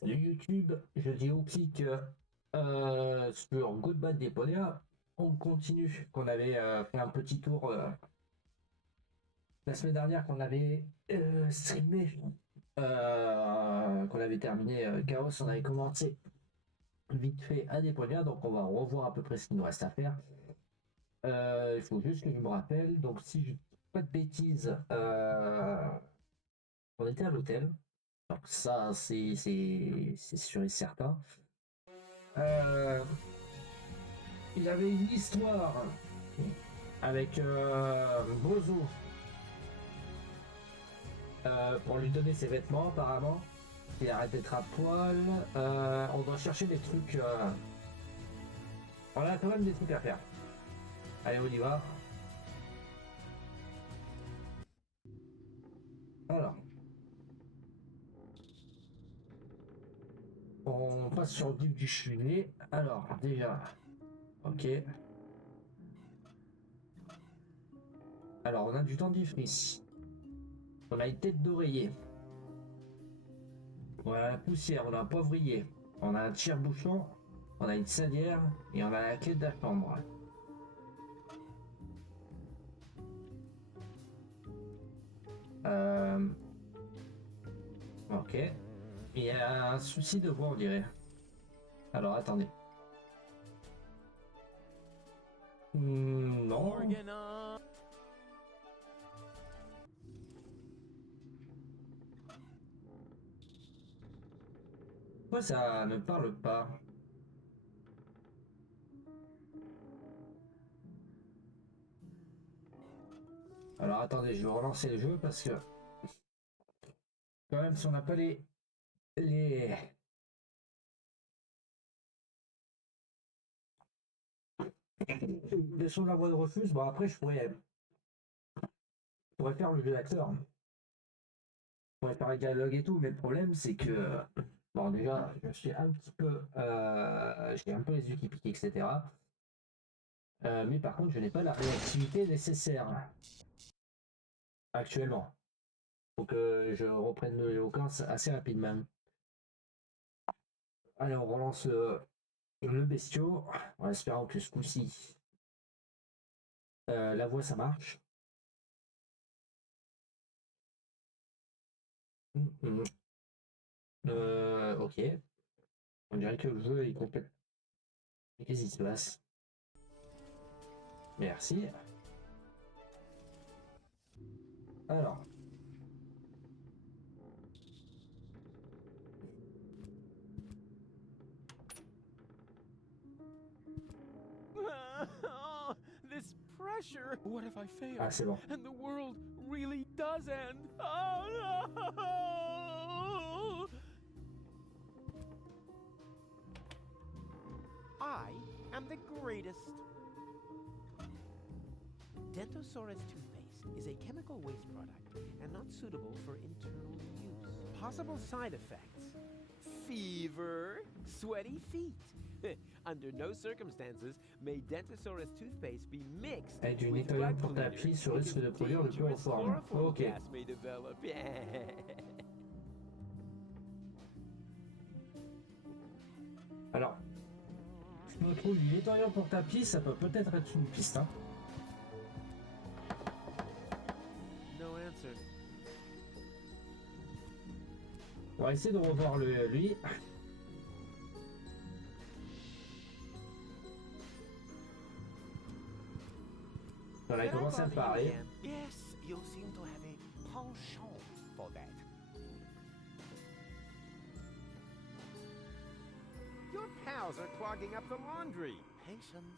Salut YouTube, je dis au clic sur Goodbye Deponia. On continue, qu'on avait fait un petit tour la semaine dernière, qu'on avait streamé, qu'on avait terminé Chaos, on avait commencé vite fait à Deponia, donc on va revoir à peu près ce qu'il nous reste à faire. Il faut juste que je me rappelle, donc si je dis pas de bêtises, on était à l'hôtel, donc ça c'est sûr et certain. Euh, il avait une histoire avec Bozo pour lui donner ses vêtements apparemment. Il arrête d'être à poil. On doit chercher des trucs. On a quand même des trucs à faire. Allez, on y va. Alors, on passe sur le vif du sujet. Alors, déjà, ok. Alors, on a du dentifrice. On a une tête d'oreiller. On a la poussière, on a un poivrier. On a un tire-bouchon. On a une salière. Et on a la clé de la chambre. Euh, ok. Il y a un souci de voix, on dirait. Alors, attendez. Non. Pourquoi ça ne parle pas? Alors, attendez, je vais relancer le jeu parce que, quand même, si on n'a pas les, les sons de la voix de refuse, bon, après, je pourrais faire le jeu d'acteur. Je pourrais faire les dialogues et tout, mais le problème, c'est que, bon, déjà, je suis un petit peu, j'ai un peu les yeux qui piquent, etc. Mais par contre, je n'ai pas la réactivité nécessaire actuellement. Faut que je reprenne le Joker assez rapidement. Allez, on relance le bestiau, en espérant que ce coup-ci, la voix ça marche. Mhm. Ok, on dirait que le jeu est complète. Qu'est-ce qui se passe? Merci. Alors, This pressure. What if I fail? ah c'est bon. And the world really does end. Oh no! I am the greatest. Dentosaurus toothpaste is a chemical waste product and not suitable for internal use. Possible side effects: fever, sweaty feet. Under no circumstances may Dentosaurus toothpaste be mixed Avec du with nettoyant drug pour cleaner tapis sur because risque de produire le dangerous chloroforme. chloroform Ok. gas may develop. Alors, si on trouve du nettoyant pour tapis, ça peut peut-être être une piste. Hein. No answer. On va essayer de revoir lui. On a Can I commencé à bother you parler. again? Yes, you seem to have a penchant for that. Your pals are clogging up the laundry. Patience,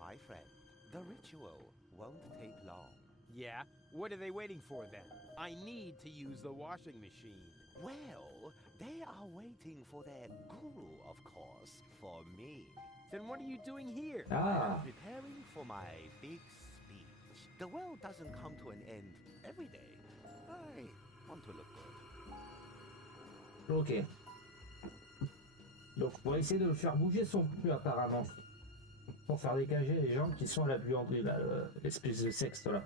my friend. The ritual won't take long. Yeah? What are they waiting for then? I need to use the washing machine. Well, they are waiting for their guru, of course, for me. Then what are you doing here? Ah, Preparing for my big speech. The world doesn't come to an end every day. I want to look good. ok. Donc, on va essayer de le faire bouger son cul apparemment. Pour faire dégager les gens qui sont à la buanderie, là, l'espèce de sexte là.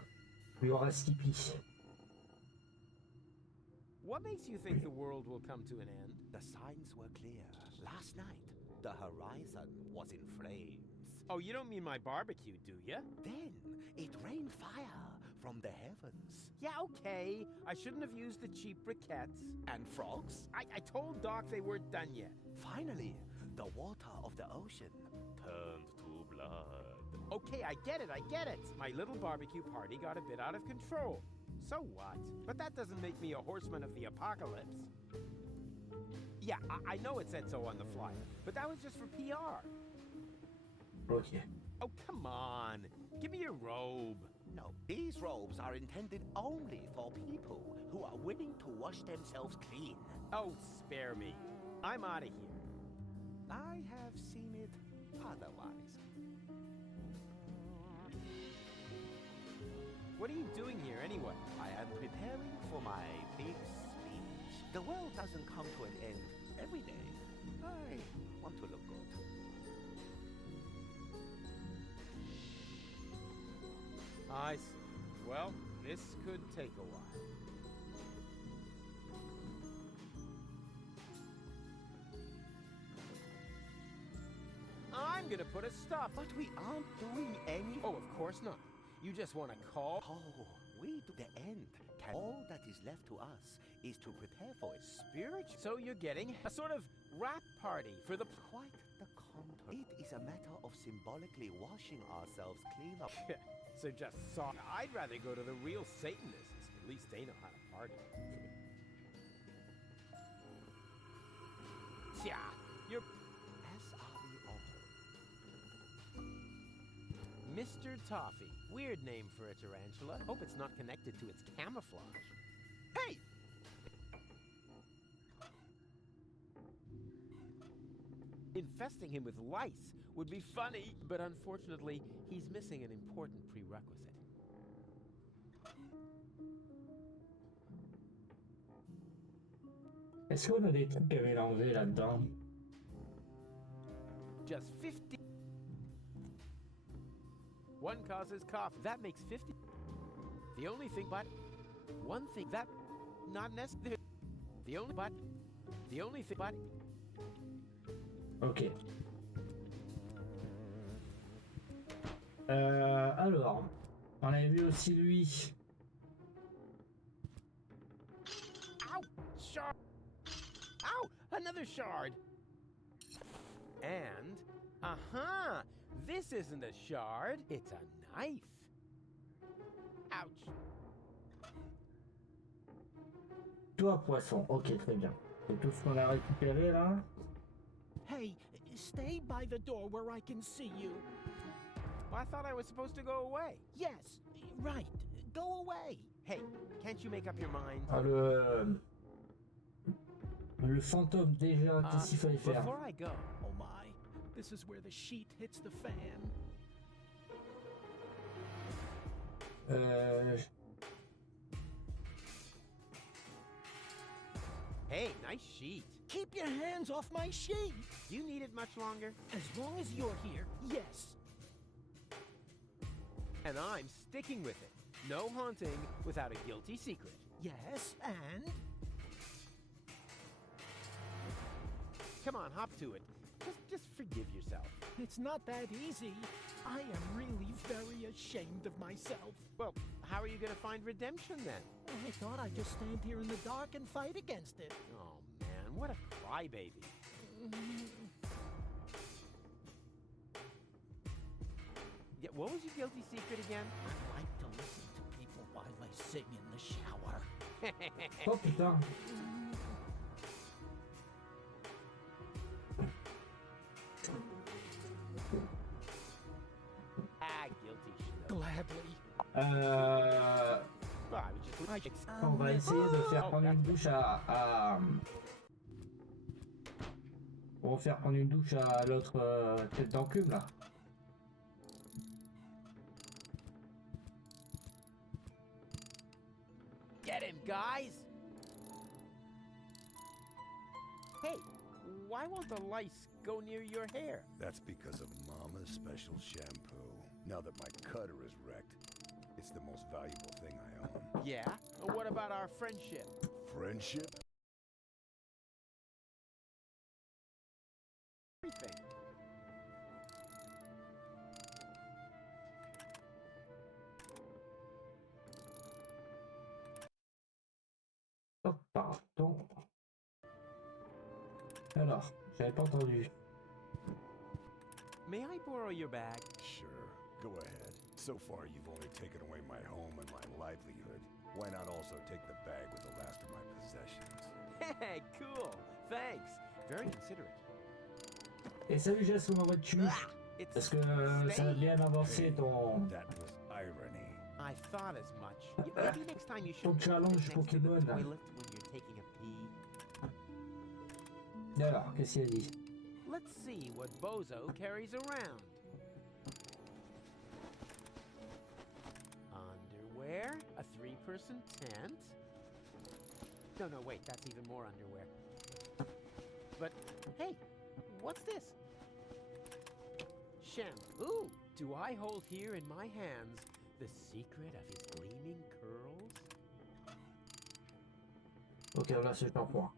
Lui aura skippy. What makes you think the world will come to an end? The signs were clear. Last night, the horizon was in flames. Oh, you don't mean my barbecue, do you? Then it rained fire from the heavens. Yeah, okay. I shouldn't have used the cheap briquettes. And frogs? I told Doc they weren't done yet. Finally, the water of the ocean turned to blood. Okay, I get it. My little barbecue party got a bit out of control. So what? But that doesn't make me a horseman of the apocalypse. Yeah, I know it said so on the flyer, but that was just for PR. Ok. Oh, come on. Give me your robe. No, these robes are intended only for people who are willing to wash themselves clean. Oh, spare me. I'm out of here. I have seen it otherwise. What are you doing here anyway? I am preparing for my big speech. The world doesn't come to an end every day. I want to look good. I see. Well, this could take a while. I'm gonna put a stop. But we aren't doing any... Oh, of course not. You just want to call? Oh, we do the end. All that is left to us is to prepare for it. Spiritual. So you're getting a sort of rap party for the... Quite the contrary. It is a matter of symbolically washing ourselves clean up. So just soft. I'd rather go to the real Satanists. At least they know how to party. Yeah, you're As are we all. Mr. Toffee. Weird name for a tarantula. Hope it's not connected to its camouflage. Hey! Infesting him with lice would be funny, but unfortunately, he's missing an important prerequisite. Est-ce qu'on a des trucs à mélanger là-dedans? Just 50. One causes cough. That makes 50. The only thing but... One thing that... Not necessary. The only but... The only thing but... Ok. Alors, on avait vu aussi lui. Ow! Shard! Ow! Another shard! And... Uh-huh! This isn't a shard, it's a knife. Ouch. Toi, poisson. Ok, très bien. C'est tout ce qu'on a récupéré là. Hey, stay by the door where I can see you. Well, I thought I was supposed to go away. Yes, right. Go away. Hey, can't you make up your mind? Ah, le fantôme déjà, qu'est-ce qu'il fallait faire? Before I go, Oh my, this is where the sheet hits the fan. hey, nice sheet. Keep your hands off my sheet. Do you need it much longer? As long as you're here, yes. And I'm sticking with it. No haunting without a guilty secret. Yes, and? Come on, hop to it. Just forgive yourself. It's not that easy. I am really very ashamed of myself. Well, how are you going to find redemption then? I thought I'd just stand here in the dark and fight against it. Oh man, what a crybaby. Yeah, what was your guilty secret again? I like to listen to people while I sing in the shower. Oh putain. Guilty shit. Gladly. Well, I was just... On va essayer de faire prendre une douche à... On va faire prendre une douche à l'autre tête d'enclume là. Get him, guys! Hey, why won't the lice go near your hair? That's because of Mama's special shampoo. Now that my cutter is wrecked, it's the most valuable thing I own. Yeah? And what about our friendship? Friendship? Everything. Hop, pardon. Alors, j'avais pas entendu. May I borrow your bag? Sure, go ahead. So far, you've only taken away my home and my livelihood. Why not also take the bag with the last of my possessions? Hey, cool. Thanks. Very considerate. Et salut Jess, comment vas-tu? Ah, it's Est-ce que ça a bien avancé ton That was irony. I thought as much. Maybe next time you should ton challenge next to the Pokémon là? toilet when you're taking a pee. Alors, qu'est-ce qu'il a dit? Let's see what Bozo carries around. Underwear, a 3-person tent. No, wait, that's even more underwear. But hey, what's this? Shampoo. Do I hold here in my hands the secret of his gleaming curls? Ok, là c'est le shampoing.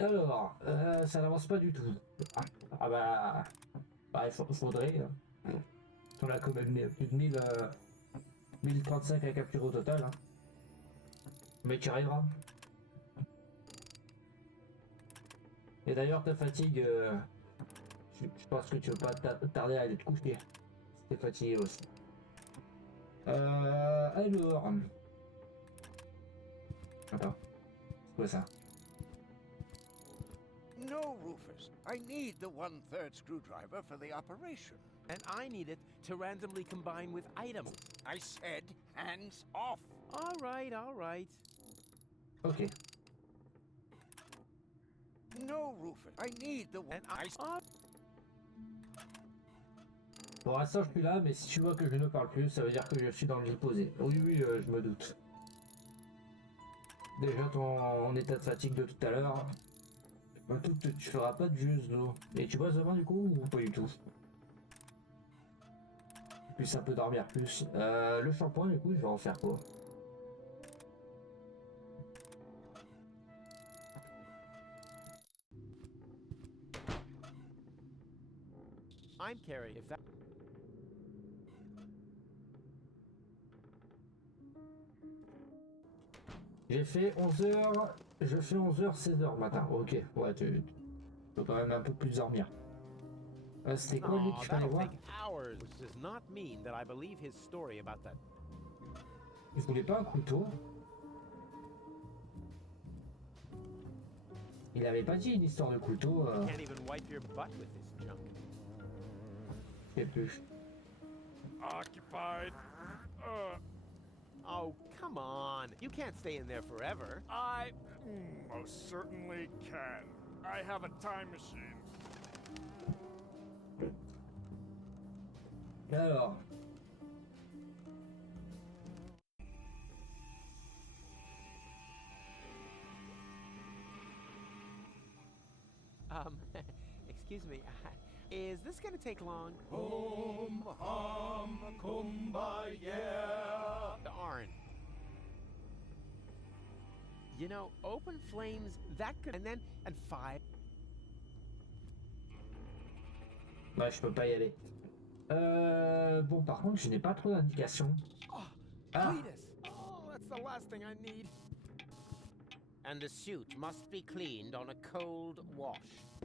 Alors, ça n'avance pas du tout. Il faudrait. On a quand même plus de 1035 à capturer au total. Hein. Mais tu arriveras. Et d'ailleurs, ta fatigue, je pense que tu veux pas tarder à aller te coucher. Si t'es fatigué aussi. Alors. Attends. C'est quoi ça? No, Rufus. I need the 1/3 screwdriver for the operation. And I need it to randomly combine with items. I said hands off. All right. Ok. No, Rufus. I need the one. And I... Pour l'instant, je suis là, mais si tu vois que je ne parle plus, ça veut dire que je suis dans le lit posé. Oui, je me doute. Déjà, ton état de fatigue de tout à l'heure, tu feras pas de jus d'eau. Et tu bosses demain du coup ou pas du tout? Puis ça peut dormir plus. Le shampoing, du coup, je vais en faire quoi? I'm carrying. If that... J'ai fait 11h, je fais 11h, 16h matin. Ok, ouais, tu peux quand même un peu plus dormir. C'était quoi lui que je peux aller that'll voir? take hours, which does not mean that I believe his story about that. Il voulait pas un couteau? Il avait pas dit une histoire de couteau, Can't even wipe your butt with this junk. je sais plus. Occupied. Oh, come on. You can't stay in there forever. I most certainly can. I have a time machine. Alors. Excuse me. Is this gonna take long? Hum, hum, kumbaya. Darn. You know, open flames, that could... And 5... Ouais, je peux pas y aller. Bon, par contre, je n'ai pas trop d'indications. Oh, Ah. Cletus! Oh, that's the last thing I need. And the suit must be cleaned on a cold wash.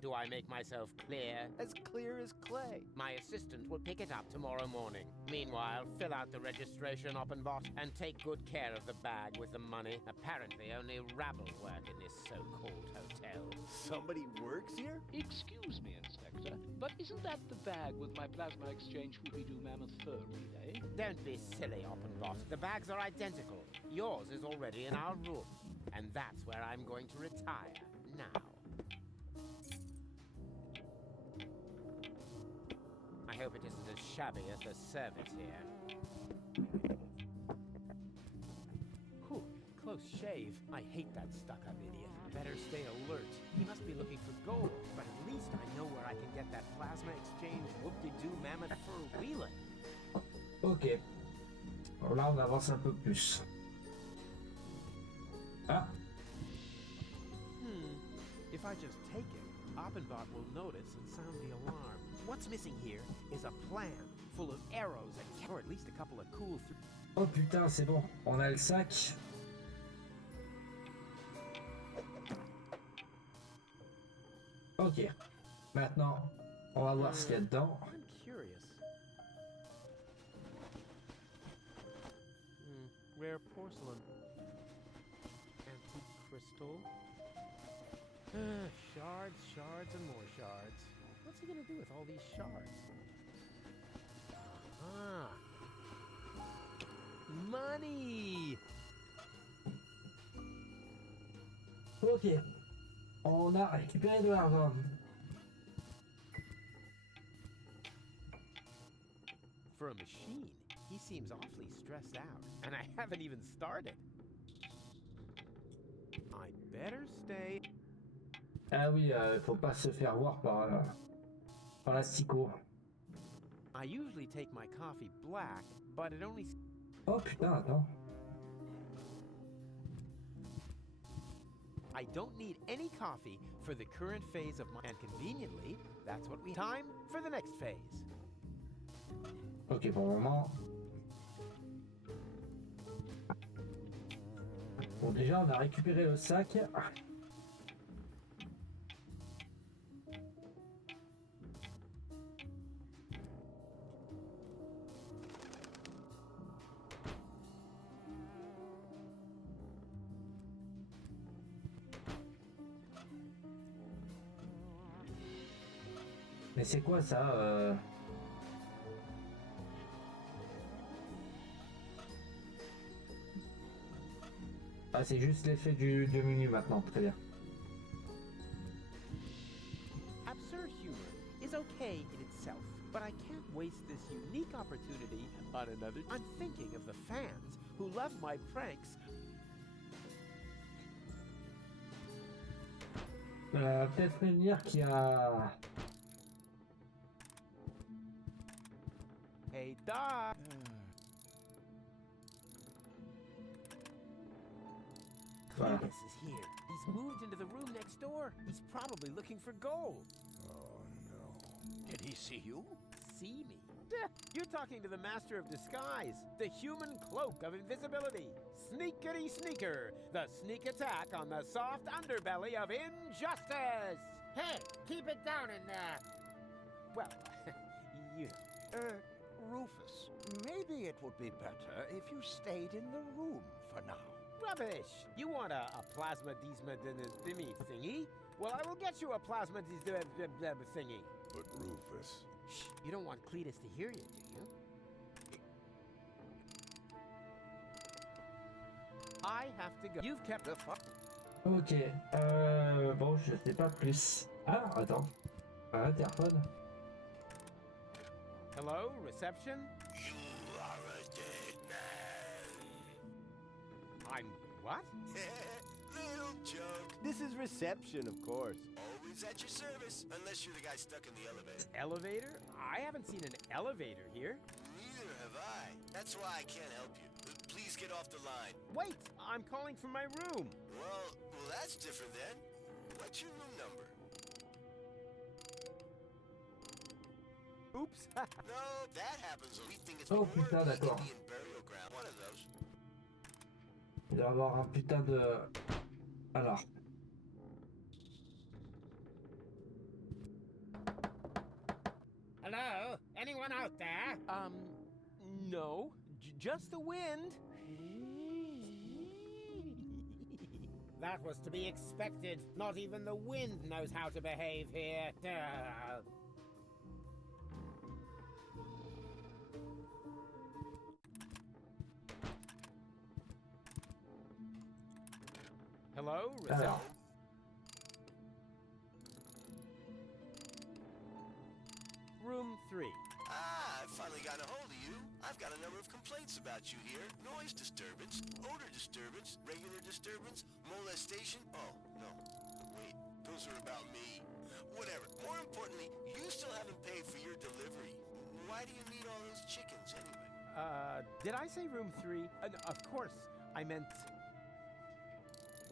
Do I make myself clear? As clear as clay. My assistant will pick it up tomorrow morning. Meanwhile, fill out the registration, Oppenbot, and take good care of the bag with the money. Apparently, only rabble work in this so-called hotel. Somebody works here? Excuse me, Inspector, but isn't that the bag with my plasma exchange Whoopie-Doo Mammoth Fur relay? Don't be silly, Oppenbot. The bags are identical. Yours is already in our room. And that's where I'm going to retire now. I hope it isn't as shabby as the service here. Whew, close shave. I hate that stuck-up idiot. Better stay alert. He must be looking for gold, but at least I know where I can get that plasma exchange whoop-de-doo mammoth fur wheeling. Ok. Alors là, on avance un peu plus. if I just take it, Oppenbot will notice and sound the alarm. What's missing here is a plan full of arrows and or at least a couple of cool. Oh putain, c'est bon, on a le sac. Ok, maintenant, on va voir ce qu'il y a dedans. I'm curious. Rare porcelain. Antique crystal. Shards, shards, and more shards. What's he gonna do with all these shards? Ah. Money! Ok, on a récupéré de l'argent. For a machine, he seems awfully stressed out, and I haven't even started. I'd better stay. Ah oui, faut pas se faire voir par l'asticot. I usually take my coffee black, but it only. Oh putain, attends. I don't need any coffee for the current phase of my. And conveniently, that's what we. Time for the next phase. Ok, pour le moment. Bon, déjà, on a récupéré le sac. Mais c'est quoi ça Ah, c'est juste l'effet du menu maintenant, très bien. Absurd humor is okay in itself, but I can't waste this unique opportunity on another. I'm thinking of the fans who love my pranks. Peut-être prévenir qu'il y a... Hey, Doc! Voilà. Cletus is here. He's moved into the room next door. He's probably looking for gold. Oh no. Did he see you? See me? Duh, you're talking to the master of disguise, the human cloak of invisibility. Sneakity sneaker, the sneak attack on the soft underbelly of injustice. Hey, keep it down in there. Well, you. Rufus, maybe it would be better if you stayed in the room for now. Rubbish! You want a plasma desma thingy? Well, I will get you a plasma thingy. But Rufus... Shh, you don't want Cletus to hear you, do you? I have to go. You've kept the fuck. Ok, bon, je sais pas plus. Ah, attends. Interphone. Hello, reception? You are a dead man. I'm what? Little joke. This is reception, of course. Always at your service, unless you're the guy stuck in the elevator. Elevator? I haven't seen an elevator here. Neither have I. That's why I can't help you. Please get off the line. Wait, I'm calling from my room. Well, that's different then. What's your room number? Oops. No, that happens. We think it's Oh, more putain, the d'accord. Indian burial ground. One of those. Il doit y avoir un putain de... Alors. Hello? Anyone out there? No. Just the wind. That was to be expected. Not even the wind knows how to behave here. Hello, reception. Alors. Room 3. I've finally gotten a hold of you. I've got a number of complaints about you here. Noise disturbance, odor disturbance, regular disturbance, molestation. Oh, no. Wait, those are about me. Whatever. More importantly, you still haven't paid for your delivery. Why do you need all those chickens anyway? Did I say room 3? Of course. I meant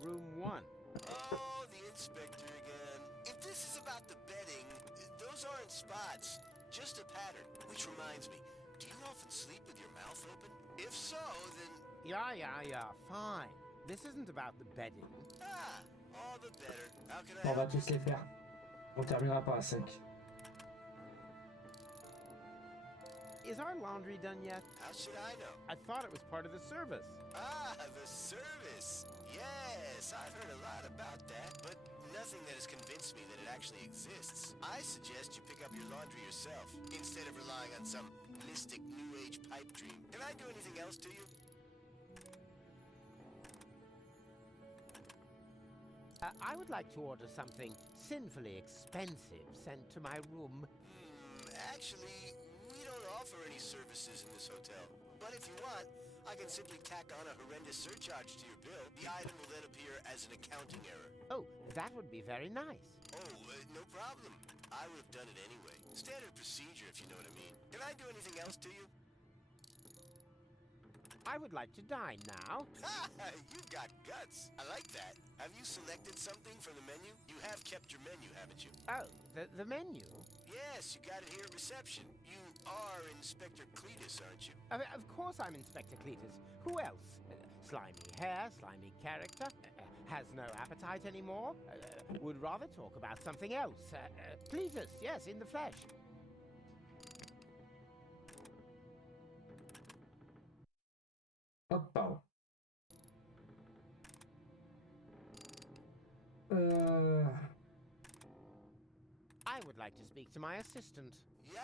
room 1. Oh, the inspector again. Those aren't spots, just a pattern. Which reminds me, do you often sleep with your mouth open? If so, then... Yeah, fine. This isn't about the bedding. Ah, all the better. How can I On va help you? tous les faire. On terminera par la 5. Is our laundry done yet? How should I know? I thought it was part of the service. Ah, the service. Yes, I've heard a lot about that, but nothing that has convinced me that it actually exists. I suggest you pick up your laundry yourself, instead of relying on some mystic New Age pipe dream. Can I do anything else to you? I would like to order something sinfully expensive sent to my room. Actually, we don't offer any services in this hotel. But if you want, I can simply tack on a horrendous surcharge to your bill. The item will then appear as an accounting error. Oh, that would be very nice. Oh, no problem. I would have done it anyway. Standard procedure, if you know what I mean. Can I do anything else to you? I would like to dine now. Ha! You've got guts. I like that. Have you selected something from the menu? You have kept your menu, haven't you? Oh, the menu? Yes, you got it here at reception. You are Inspector Cletus, aren't you? Of course I'm Inspector Cletus. Who else? Slimy hair, slimy character, has no appetite anymore, would rather talk about something else. Cletus, yes, in the flesh. Hoppa. I would like to speak to my assistant. Yeah,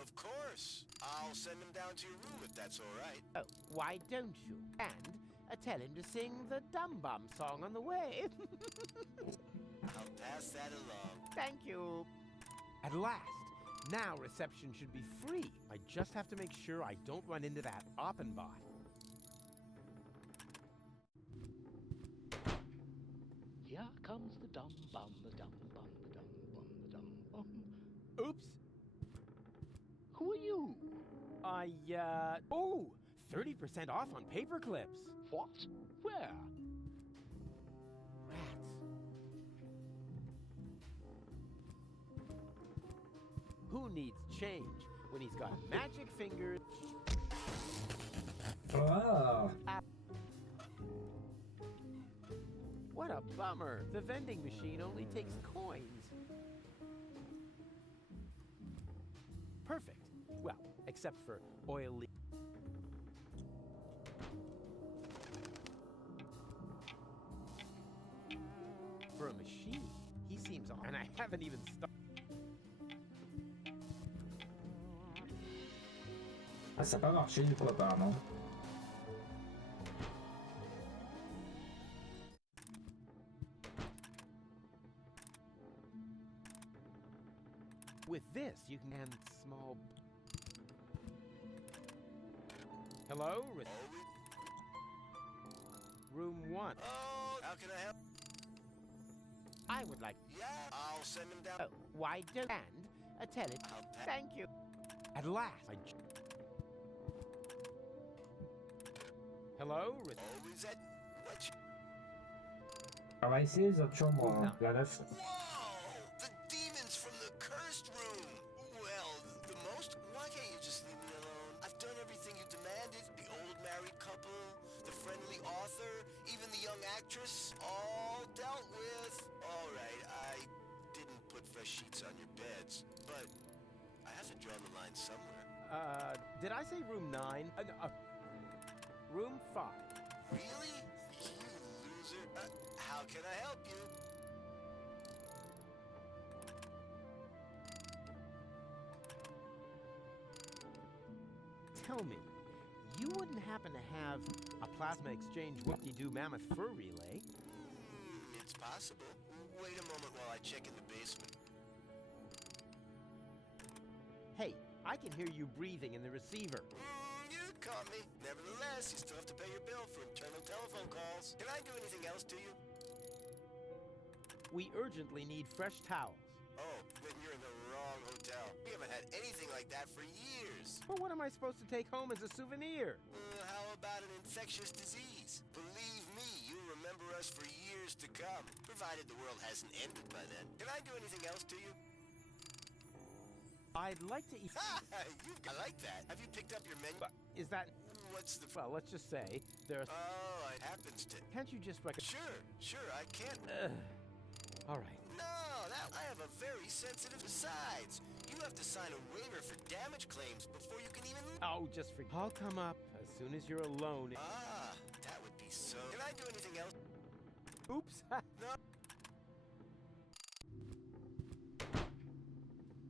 of course. I'll send him down to your room if that's all right. Oh, why don't you? And tell him to sing the Dum Bum song on the way. I'll pass that along. Thank you. At last. Now reception should be free. I just have to make sure I don't run into that Oppenbot. Here comes the dum bum, the dum bum, the dum bum, the dum bum. Oops. Who are you? Oh, 30% off on paper clips. What? Where? Rats. Who needs change when he's got magic fingers? Oh. What a bummer. The vending machine only takes coins. Perfect. Well, except for oil leak. For a machine, he seems on. And I haven't even started. Ah, ça n'a pas marché du coup apparemment. With this, you can hand small. Hello? Room 1. Oh, how can I help? I would like. Yeah, I'll send him down. Why don't and tell it. Thank you. At last, Hello? Always at what? On va essayer les autres chambres, hein. La 9. Whoa! The demons from the cursed room! Well, the most? Why can't you just leave me alone? I've done everything you demanded. The old married couple, the friendly author, even the young actress, all dealt with. Alright, I didn't put fresh sheets on your beds, but I have to draw the line somewhere. Did I say room 9? Room 5. Really? You loser. How can I help you? Tell me, you wouldn't happen to have a plasma exchange whoop-de-doo mammoth fur relay? It's possible. Wait a moment while I check in the basement. Hey, I can hear you breathing in the receiver. You caught me. Nevertheless, you still have to pay your bill for internal telephone calls. Can I do anything else to you? We urgently need fresh towels. Oh, then you're in the wrong hotel. We haven't had anything like that for years. But what am I supposed to take home as a souvenir? How about an infectious disease? Believe me, you'll remember us for years to come, provided the world hasn't ended by then. Can I do anything else to you? I'd like to eat. I like that. Have you picked up your menu? But is that? What's the... Well, let's just say there's. Oh, it happens to... Can't you just Sure, I can't... All right. No, I have a very sensitive... Besides, you have to sign a waiver for damage claims before you can even... Oh, just for. I'll come up as soon as you're alone. Ah, that would be so... Can I do anything else? Oops. No.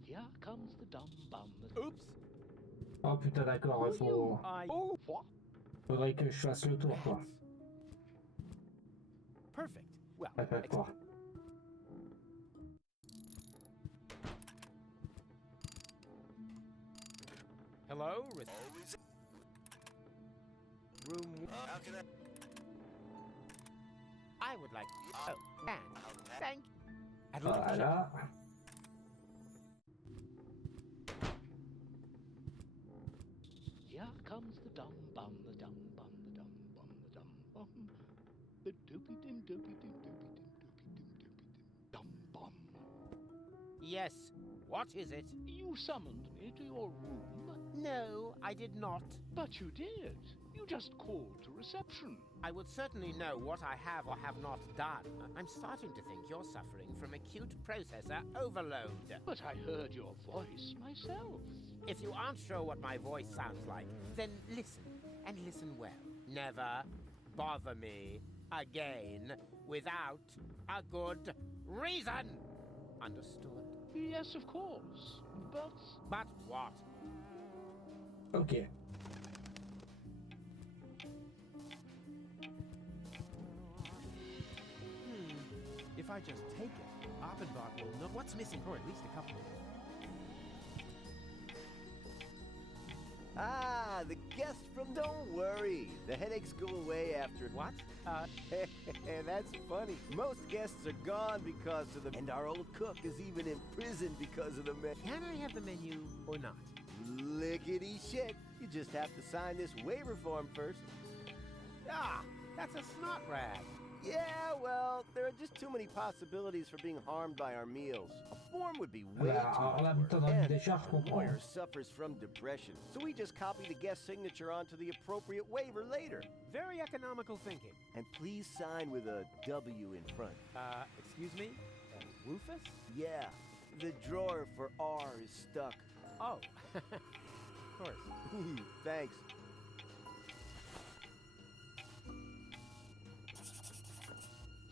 Here comes the dumb bum. Oops. Oh putain, d'accord, faut... Oh. What? faudrait que je fasse le tour, quoi. Perfect. Well. D'accord. Hello. Always... Room. How can I would like. Oh, and thank. Voilà. Here comes the dumb bum, the dumb bum, the dumb bum, the dumb bum. The doopy dim doopy dim doopy dim doopy dim doopy dim dumb bum. Yes. What is it? You summoned me to your room. No, I did not. But you did. You just called to reception. I would certainly know what I have or have not done. I'm starting to think you're suffering from acute processor overload. But I heard your voice myself. If you aren't sure what my voice sounds like, then listen, and listen well. Never bother me again without a good reason. Understood? Yes, of course. But what? Ok. If I just take it, Abendbach will know what's missing, or at least a couple. Ah, the guest from... Don't worry. The headaches go away after... What? That's funny. Most guests are gone because of the... And our old cook is even in prison because of the menu. Can I have the menu or not? Lickety shit. You just have to sign this waiver form first. Ah, that's a snot rag. Yeah, well, there are just too many possibilities for being harmed by our meals. A form would be way Alors too là, awkward. t'en as And des charges, je the comprends. lawyer suffers from depression, so we just copy the guest signature onto the appropriate waiver later. Very economical thinking. And please sign with a W in front. Excuse me? Rufus? Yeah, the drawer for R is stuck. Oh, of course. Thanks.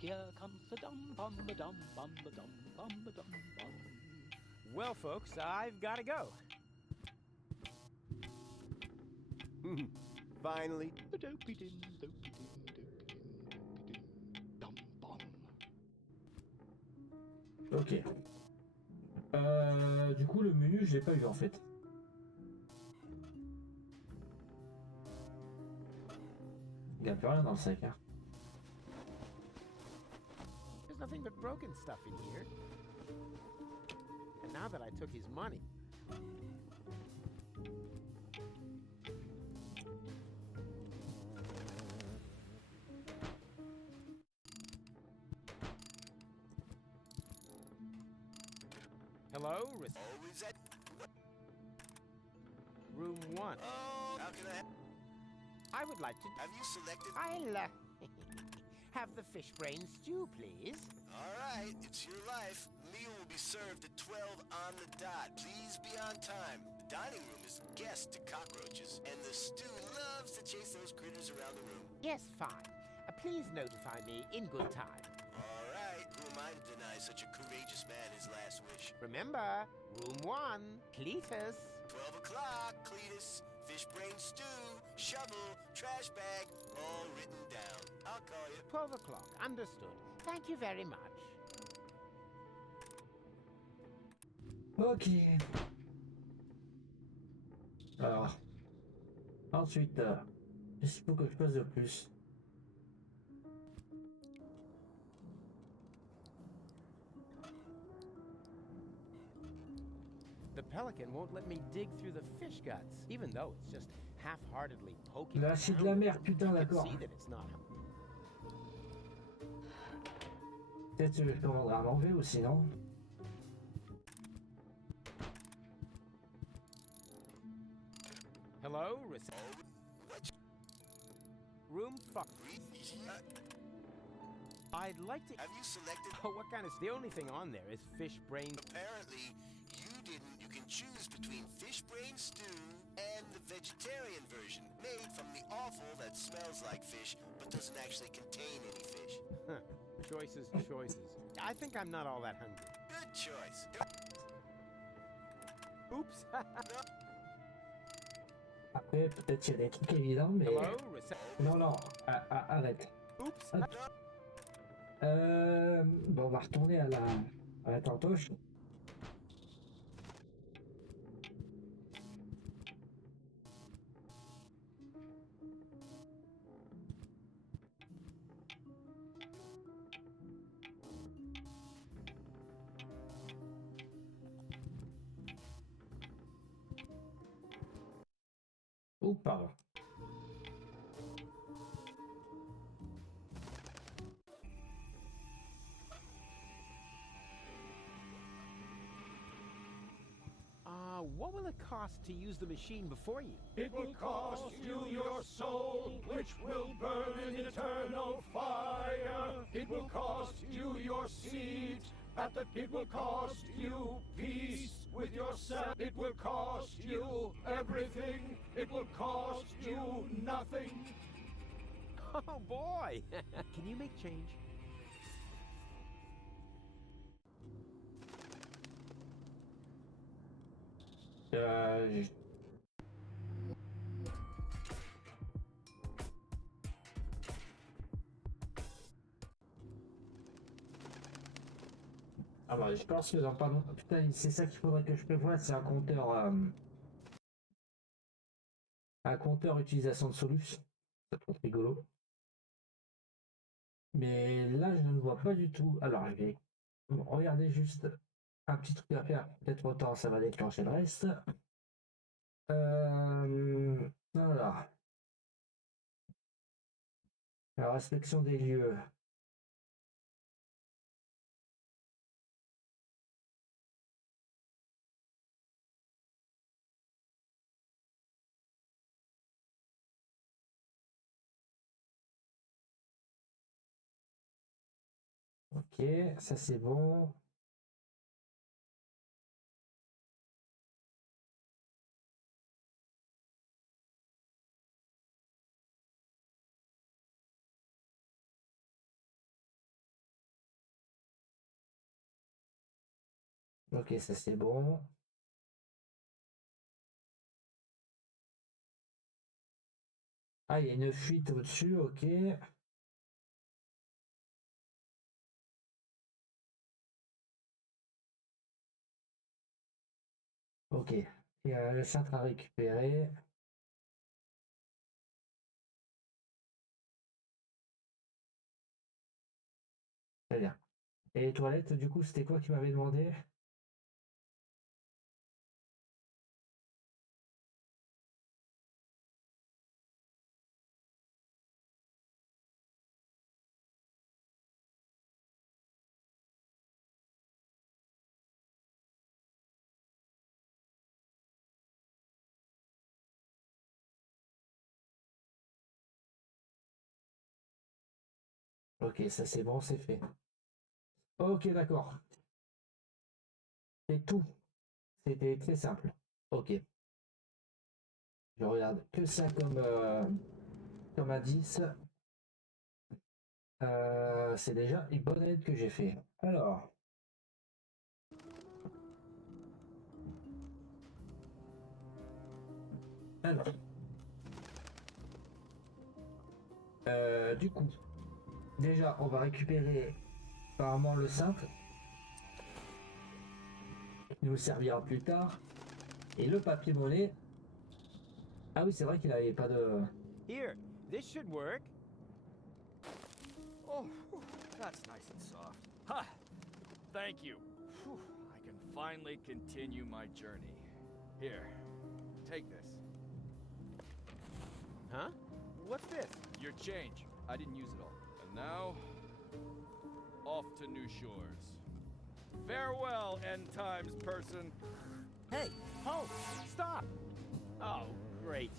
here comes the dumb bum, the dumb bum, the dumb bum, the dumb bum. Well, folks, I've got to go. Finally. The dopey dim, dopey dim, dopey dim, dopey dim, dumb bum. Ok. Du coup, le menu, je l'ai pas eu en fait. Il n'y a plus rien dans le sac. Hein. There's nothing but broken stuff in here. And now that I took his money... Hello? Always at... Room 1. Oh, how can I would like to... Have you selected... I'll, have the fish brain stew, please. All right, it's your life. Meal will be served at 12 on the dot. Please be on time. The dining room is guest to cockroaches, and the stew loves to chase those critters around the room. Yes, fine. Please notify me in good time. All right, who am I to deny such a courageous man his last wish? Remember, room 1, Cletus. 12 o'clock, Cletus. Fish brain stew, shovel, trash bag, all written down. I'll call you. 12 o'clock, understood. Thank you very much. Ok. Alors. Ensuite, qu'est-ce qu'il faut que je fasse de plus? The pelican won't let me dig through the fish guts, even though it's just half-heartedly poking Là, c'est de la mer, putain, d'accord. see that it's not. Peut-être que je commanderai à manger aussi, non? Hello, What? room 5. I'd like to. Have you selected? Oh, what kind of? The only thing on there is fish brain. Apparently, you didn't. You can choose between fish brain stew and the vegetarian version, made from the offal that smells like fish but doesn't actually contain any fish. Huh. Choices, choices. I think I'm not all that hungry. Good choice. Oops. Après, peut-être qu'il y a des trucs évidents, mais... Hello, Non, non, arrête. Oops. Hop. Bon, on va retourner à la tantoche. Oh, pardon. What will it cost to use the machine before you? It will cost you your soul, which will burn in eternal fire. It will cost you your seed. It will cost you peace with yourself. It will cost you everything. It will cost you nothing. Oh boy! Can you make change? Ah bah, je pense que dans pas longtemps... Putain, c'est ça qu'il faudrait que je prévoie, c'est un compteur... Un compteur utilisation de Solus. Ça peut être rigolo. Mais là, je ne vois pas du tout. Alors, je vais regarder juste un petit truc à faire. Peut-être autant, ça va déclencher le reste. Voilà. Alors, inspection des lieux. Ok, ça c'est bon. Ok, ça c'est bon. Ah, il y a une fuite au-dessus, ok. Ok, il y a le cintre à récupérer. Très bien. Et les toilettes, du coup, c'était quoi qui m'avait demandé? Ok, ça c'est bon, c'est fait. Ok, d'accord. C'est tout. C'était très simple. Ok. Je regarde que ça comme indice. C'est déjà une bonne aide que j'ai fait. Alors. Du coup, déjà, on va récupérer apparemment le cintre. Il nous servira plus tard. Et le papier monnaie. Ah oui, c'est vrai qu'il n'avait pas de... Here, this should work. Oh, that's nice and soft. Ha! Thank you. Whew, I can finally continue my journey. Here, take this. Huh? What's this? Your change. I didn't use it all. And now, off to new shores. Farewell, end times person. Hey, halt! Stop! Oh, Great.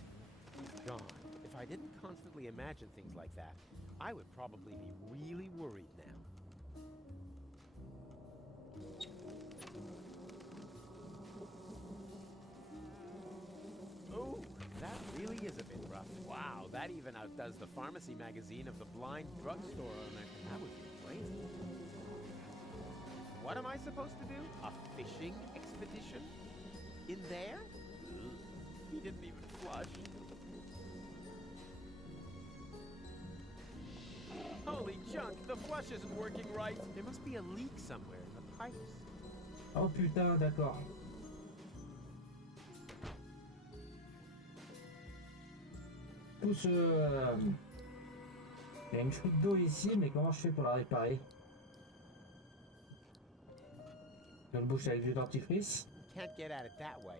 God, if I didn't constantly imagine things like that, I would probably be really worried now. Oh, that really is a bit rough. Wow, that even outdoes the pharmacy magazine of the blind drugstore owner. That would be crazy. What am I supposed to do? A fishing expedition? In there? Ugh, he didn't even flush. Holy junk, the flush isn't working right. There must be a leak somewhere in the pipes. Oh putain, d'accord. Tout ce... Il y a une fuite d'eau ici, mais comment je fais pour la réparer? Je le bouche avec du dentifrice. Can't get at it that way.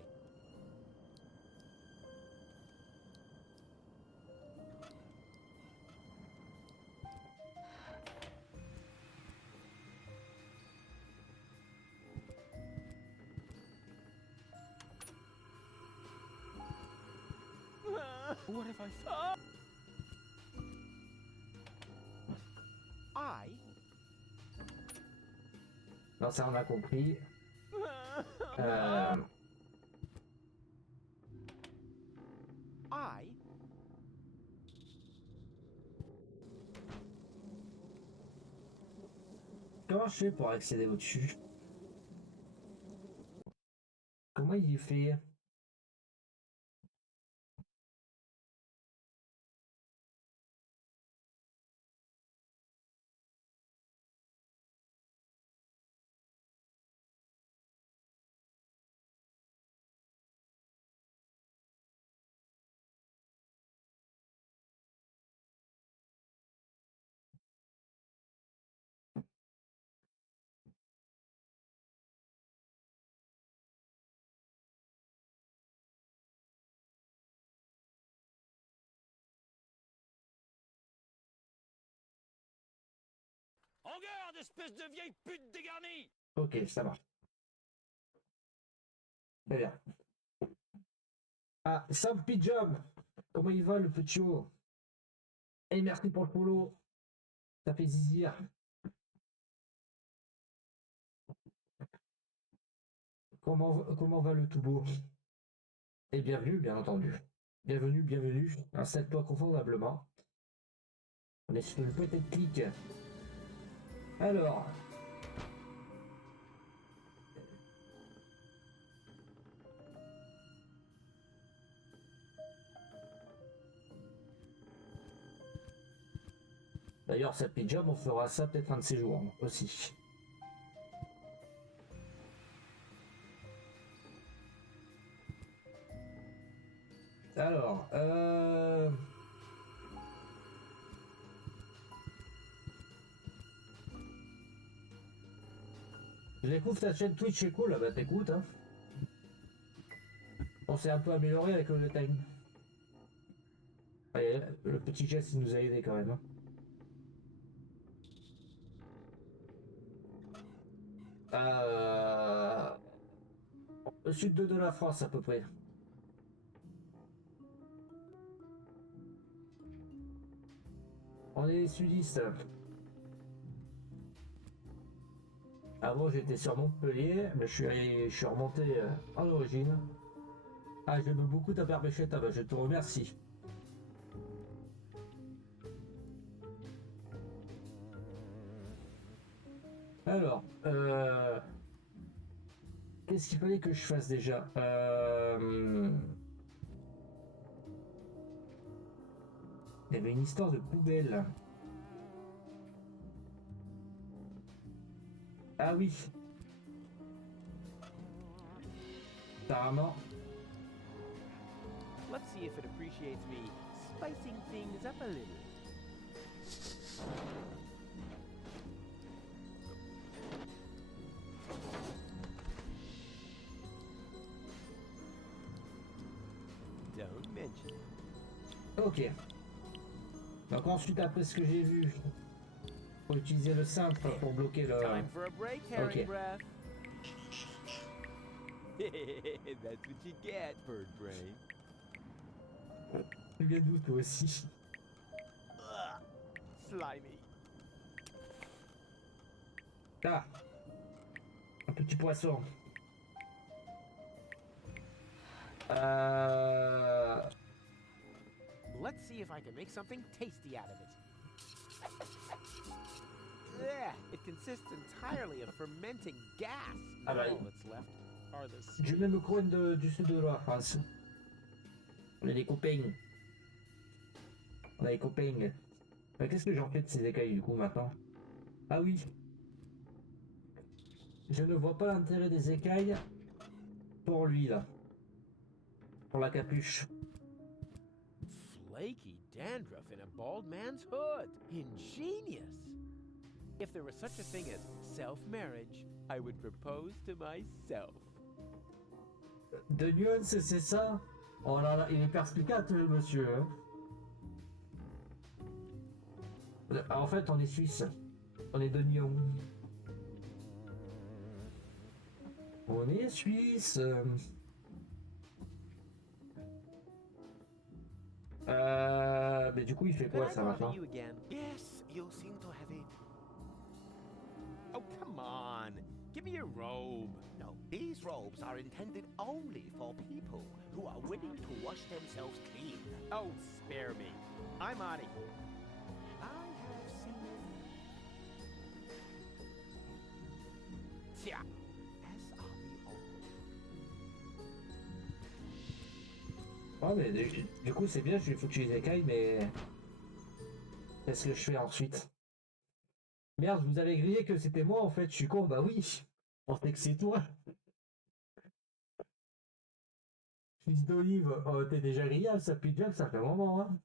What if I saw? Non, ça on a compris. Comment je fais pour accéder au-dessus? Comment il fait? En garde, espèce de vieille pute dégarnie! Ok, ça marche. Très bien. Ah, Sam Pijam! Comment il va le petit haut? Et merci pour le follow. Ça fait zizir. Comment va le tout beau? Et bienvenue, bien entendu. Bienvenue, bienvenue. Installe-toi confortablement. On est sur le petit clic. Alors. D'ailleurs, cette pijama, on fera ça peut-être un de ces jours aussi. Alors, je découvre ta chaîne Twitch, c'est cool, bah t'écoutes, hein. On s'est un peu amélioré avec le time. Allez, le petit geste, il nous a aidé quand même, hein. Au sud de la France à peu près. On est les sudistes. Avant j'étais sur Montpellier, mais je suis remonté en origine. Ah, j'aime beaucoup ta berbéchette, bah, je te remercie. Alors, qu'est-ce qu'il fallait que je fasse déjà? Il y avait une histoire de poubelle. Ah oui. Apparemment. Let's see if it appreciates me spicing things up a little. Don't mention. Ok. Donc ensuite, après ce que j'ai vu, faut utiliser le cintre pour bloquer le... Time for a break, herring Ok. breath. That's what you get, bird brain. Tu viens d'où toi aussi? Slimy. Ah, un petit poisson. Let's see if I can make something tasty out of it. Yeah, it consists entirely of fermenting gas. Ah bah, All that's left are the du même coin du sud de la France. On est des copains. On a des copains. Qu'est-ce que j'en fais de ces écailles du coup maintenant? Ah oui. Je ne vois pas l'intérêt des écailles pour lui là. Pour la capuche. flaky dandruff in a bald man's hood. Ingenious. If there was such a thing as self-marriage, I would propose to myself. De nuance, c'est ça? Oh là là, il est perspicace le monsieur. Hein. En fait, on est suisse. On est de Nyon. On est suisse. Mais du coup, il fait Could quoi I ça bother maintenant? you again? Yes, you seem to have it. Oh, come on. Give me your robe. No, these robes are intended only for people who are willing to wash themselves clean. Oh, spare me. I'm Adi. I have seen Tja. as are we all. Ouais, mais du coup, c'est bien, je lui ai foutu les écailles, mais. Qu'est-ce que je fais ensuite? Merde, vous avez grillé que c'était moi en fait, je suis con, bah oui, on sait que c'est toi. Fils d'olive, oh, t'es déjà grillé à ça pyjama, ça fait un moment, hein.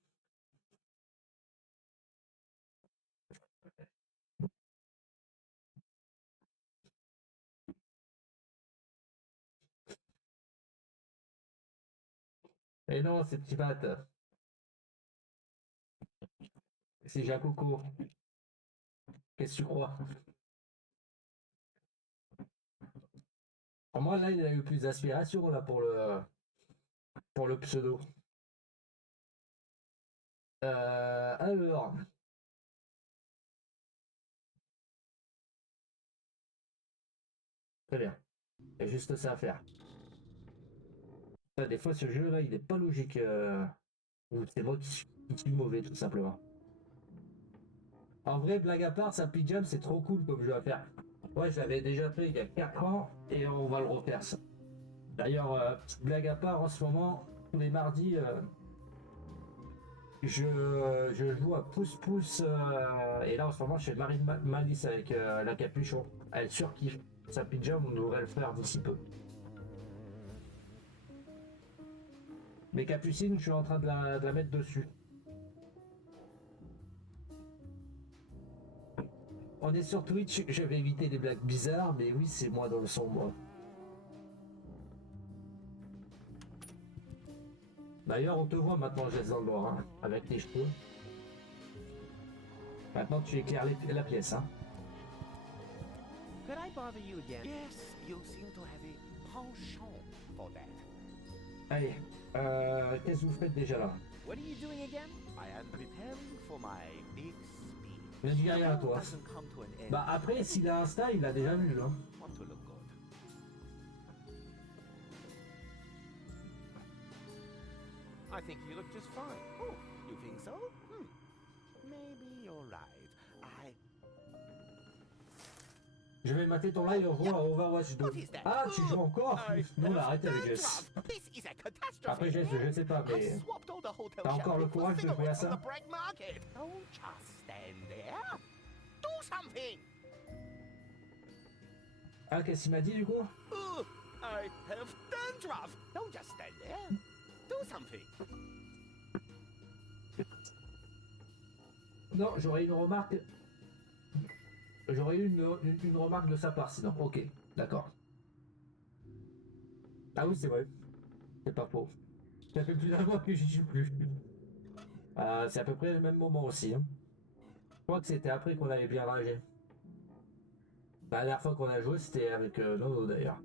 Et non, c'est petit bat. C'est Jacoco. Qu'est-ce que tu crois? Pour moi, là, il a eu plus d'aspiration là pour le pseudo. Alors. Très bien. Il y a juste ça à faire. Des fois, ce jeu-là, il n'est pas logique. Ou c'est moi qui suis mauvais, tout simplement. En vrai, blague à part, ça pyjama, c'est trop cool comme jeu à faire. Ouais, je l'avais déjà fait il y a 4 ans et on va le refaire ça. D'ailleurs, blague à part, en ce moment, tous les mardis, je joue à pouce-pouce. Et là, en ce moment, je fais Marie Malice avec la capuchon. Elle surkiffe. Sa pyjama, on devrait le faire d'ici peu. Mais Capucine, je suis en train de la mettre dessus. On est sur Twitch, je vais éviter les blagues bizarres, mais oui, c'est moi dans le sombre. D'ailleurs, on te voit maintenant, Jess dans le noir, hein, avec tes cheveux. Maintenant, tu éclaires la pièce, hein. Could I bother you again? Yes, you seem to have a penchant for that. Allez, qu'est-ce que vous faites déjà là? What are you doing again? I am preparing for my big speech. Ne dis rien à The world toi. doesn't come to an end. Bah après, s'il a Insta, il l'a déjà vu, là. Want to look good. I think you look just fine. Oh, you think so? Maybe you're right. Je vais mater ton live à Overwatch 2. Ah, tu joues encore? Non, on a arrêté avec Jess. This is a catastrophe. Après Jess, je sais pas, I mais... swapped all the hotel T'as encore le shelves for courage de jouer à cigarettes ça? on the black market. Don't just stand there. Do something. Ah, qu'est-ce qu'il m'a dit du coup? Oh, I have dandruff. Don't just stand there. Do something. Non, j'aurais une remarque. J'aurais eu une remarque de sa part sinon. Ok, d'accord. Ah oui, c'est vrai. C'est pas faux. Ça fait plus d'un mois que j'y suis plus. C'est à peu près le même moment aussi. Hein. Je crois que c'était après qu'on avait bien ragé. La dernière fois qu'on a joué, c'était avec Nono d'ailleurs.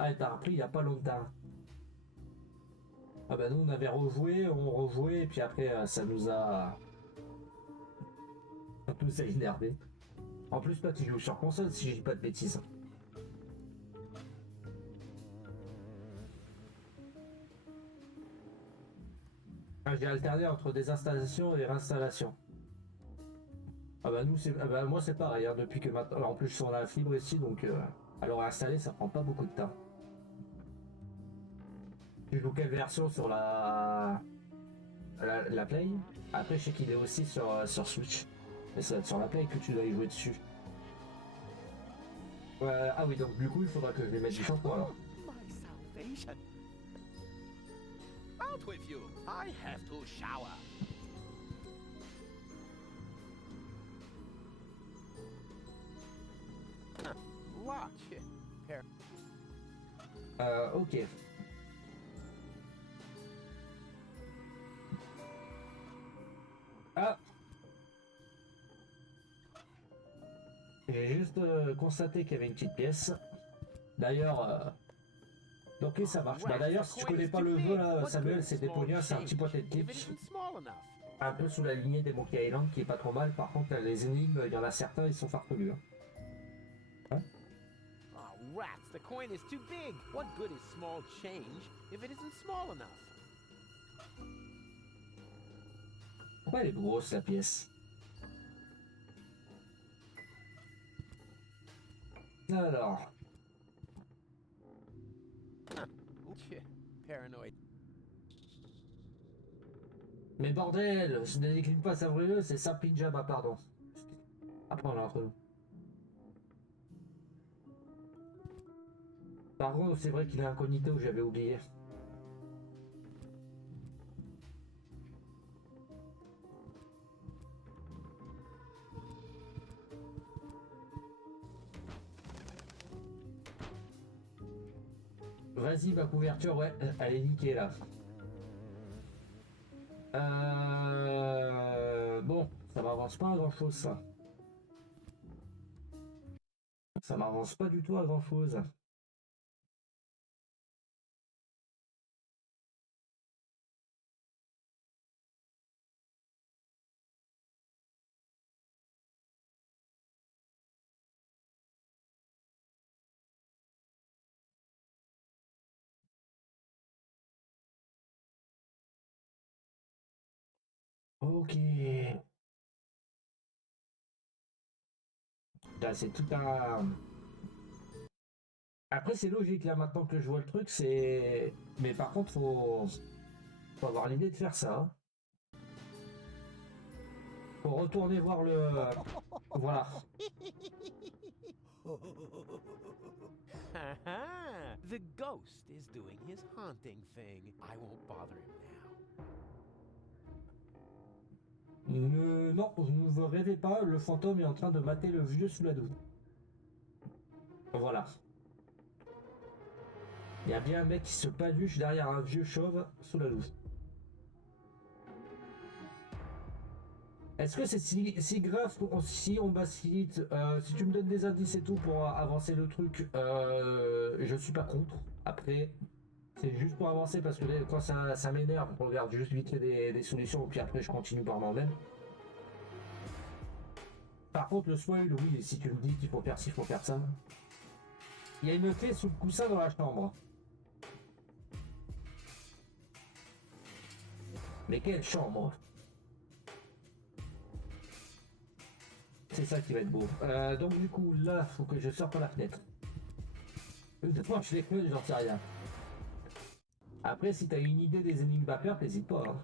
Ah, et t'as repris il y a pas longtemps. Ah bah nous on avait rejoué, on rejouait, et puis après ça nous a énervé. En plus toi tu joues sur console si je dis pas de bêtises. Ah, j'ai alterné entre désinstallation et réinstallation. Ah bah nous c'est, ah bah moi c'est pareil hein, depuis que maintenant. Alors, en plus on a la fibre ici donc alors installer ça prend pas beaucoup de temps. Tu joues quelle version sur la Play? Après je sais qu'il est aussi sur Switch. Mais ça va être sur la Play que tu dois y jouer dessus. Ah oui donc du coup il faudra que je les mette du shampoing alors. My salvation. Out with you. I have to shower. Watch. Ok. Ah. J'ai juste constaté qu'il y avait une petite pièce. D'ailleurs, donc oui, ça marche. Bah, d'ailleurs, si tu connais pas le jeu là, Samuel, c'est Deponia, c'est un petit point and click. Un peu sous la lignée des Monkey Island, qui est pas trop mal. Par contre, les énigmes, il y en a certains, ils sont farfelus. Hein. Oh, rats, the coin is too big. What good is small change if it isn't small enough? Pourquoi elle est grosse, la pièce? Alors. Paranoid. Mais bordel, je ne décline pas Savrilleux, c'est ça Pinjama, pardon. Après on est entre nous. Par contre, c'est vrai qu'il est incognito, j'avais oublié. Vas-y, ma couverture, ouais, elle est niquée là. Bon, ça m'avance pas à grand chose ça. Ça m'avance pas du tout à grand chose. Ok. Là, c'est tout un... Après, c'est logique, là, maintenant que je vois le truc, c'est... Mais par contre, faut avoir l'idée de faire ça. Faut retourner voir le... Voilà. The ghost is doing his haunting thing. I won't bother him now. Non, ne vous rêvez pas, le fantôme est en train de mater le vieux sous la douche. Voilà. Il y a bien un mec qui se paluche derrière un vieux chauve sous la douche. Est-ce que c'est si grave si on facilite, si tu me donnes des indices et tout pour avancer le truc, je suis pas contre. Après, c'est juste pour avancer parce que quand ça m'énerve, on regarde juste vite fait des solutions et puis après je continue par moi-même. Par contre, le spoil, oui, si tu me dis qu'il faut faire ci, il faut faire ça. Il y a une clé sous le coussin dans la chambre. Mais quelle chambre? C'est ça qui va être beau. Donc du coup, là, faut que je sorte par la fenêtre. Une fois que je les fais, j'en sais rien. Après, si t'as une idée des énigmes à faire, n'hésite pas. Hein.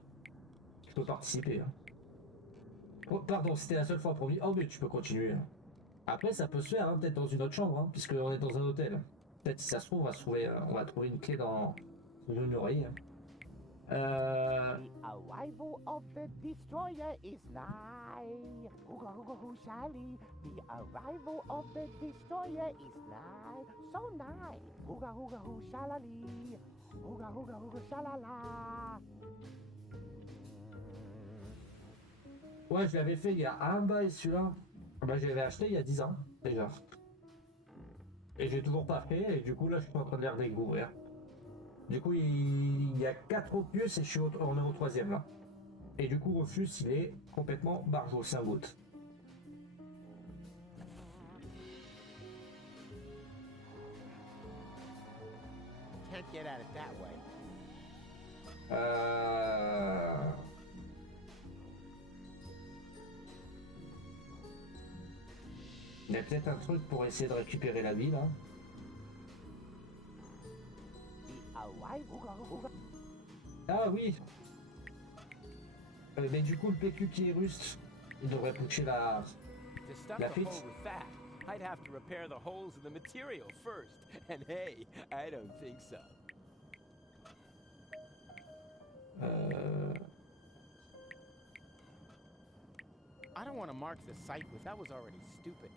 Je peux participer. Hein. Oh, pardon, c'était la seule fois promis. Oh, mais tu peux continuer. Hein. Après, ça peut se faire, hein, peut-être dans une autre chambre, hein, puisqu'on est dans un hôtel. Peut-être si ça se trouve, on va trouver une clé dans une oreille. The arrival of the destroyer is nigh. Hooga hooga hoo shally. The arrival of the destroyer is nigh. So nigh. Hooga hooga hoo shalali. Hooga hooga hooga shalala. Ouais, je l'avais fait il y a un bail celui-là. Bah, je l'avais acheté il y a 10 ans déjà. Et j'ai toujours pas fait, et du coup là je suis en train de les redécouvrir. Du coup, il y a 4 Opus et on est au troisième là. Et du coup, Rufus, il est complètement barjot, c'est un goût. Can't get at it that way. Il y a peut-être un truc pour essayer de récupérer la vie là. Ah oui. Mais du coup, le PQ qui est russe, il devrait pousser To stuff la the fuite. hole with that, I'd have to repair the holes in the material first. And hey, I don't think so. I don't want to mark the site with that was already stupid.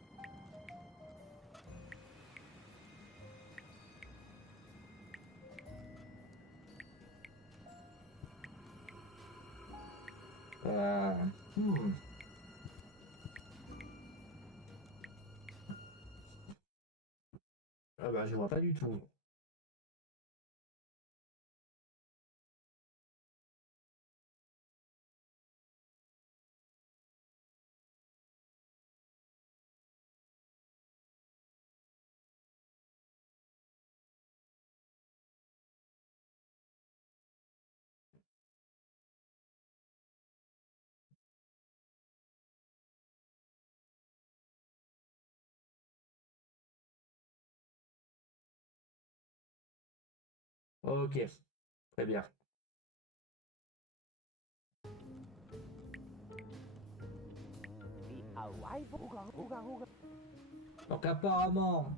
Hmm. Ah bah je vois pas du tout. Ok, très bien. Donc apparemment,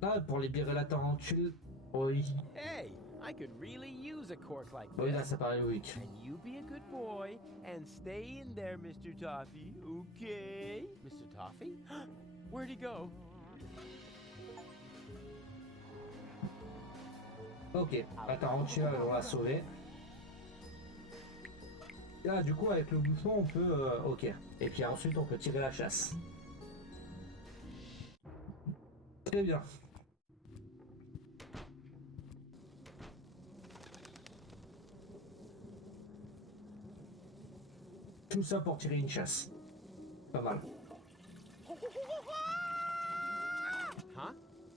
là pour libérer la tarentule, oui. Hey, I could really use a cork like Oui là this. ça paraît logique. And you be a good boy and stay in there, Mr. Toffee, okay? Mr. Toffee? Where'd he go? Ok, la tarentule on l'a sauvée. Là du coup avec le bouchon on peut... ok. Et puis ensuite on peut tirer la chasse. Très bien. Tout ça pour tirer une chasse. Pas mal. Huh?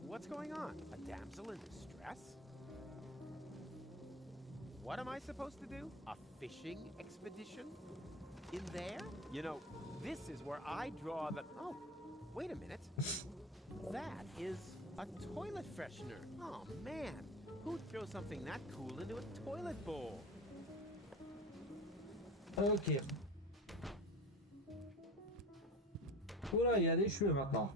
What's going on? A damsel in distress? What am I supposed to do? A fishing expedition? In there? You know, this is where I draw the... Oh, wait a minute. That is a toilet freshener. Oh, man. Who'd throw something that cool into a toilet bowl? Ok. Oula, il y a des cheveux maintenant.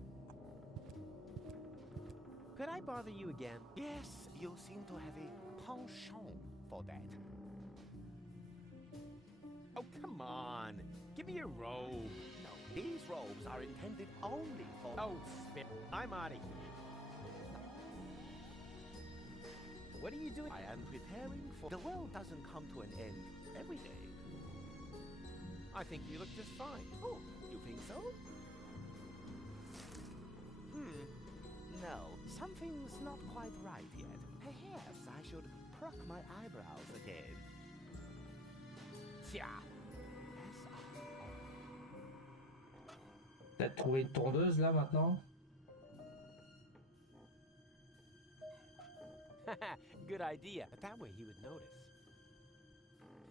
Could I bother you again? Yes, you seem to have a penchant for that. Oh, come on. Give me your robe. No, these robes are intended only for... Oh, spit. I'm out of here. What are you doing? I am preparing for... The world doesn't come to an end every day. I think you look just fine. Oh, you think so? No, something's not quite right yet. Perhaps I should pluck my eyebrows again. Tja. T'as trouvé une tondeuse là maintenant? Good idea. But that way he would notice.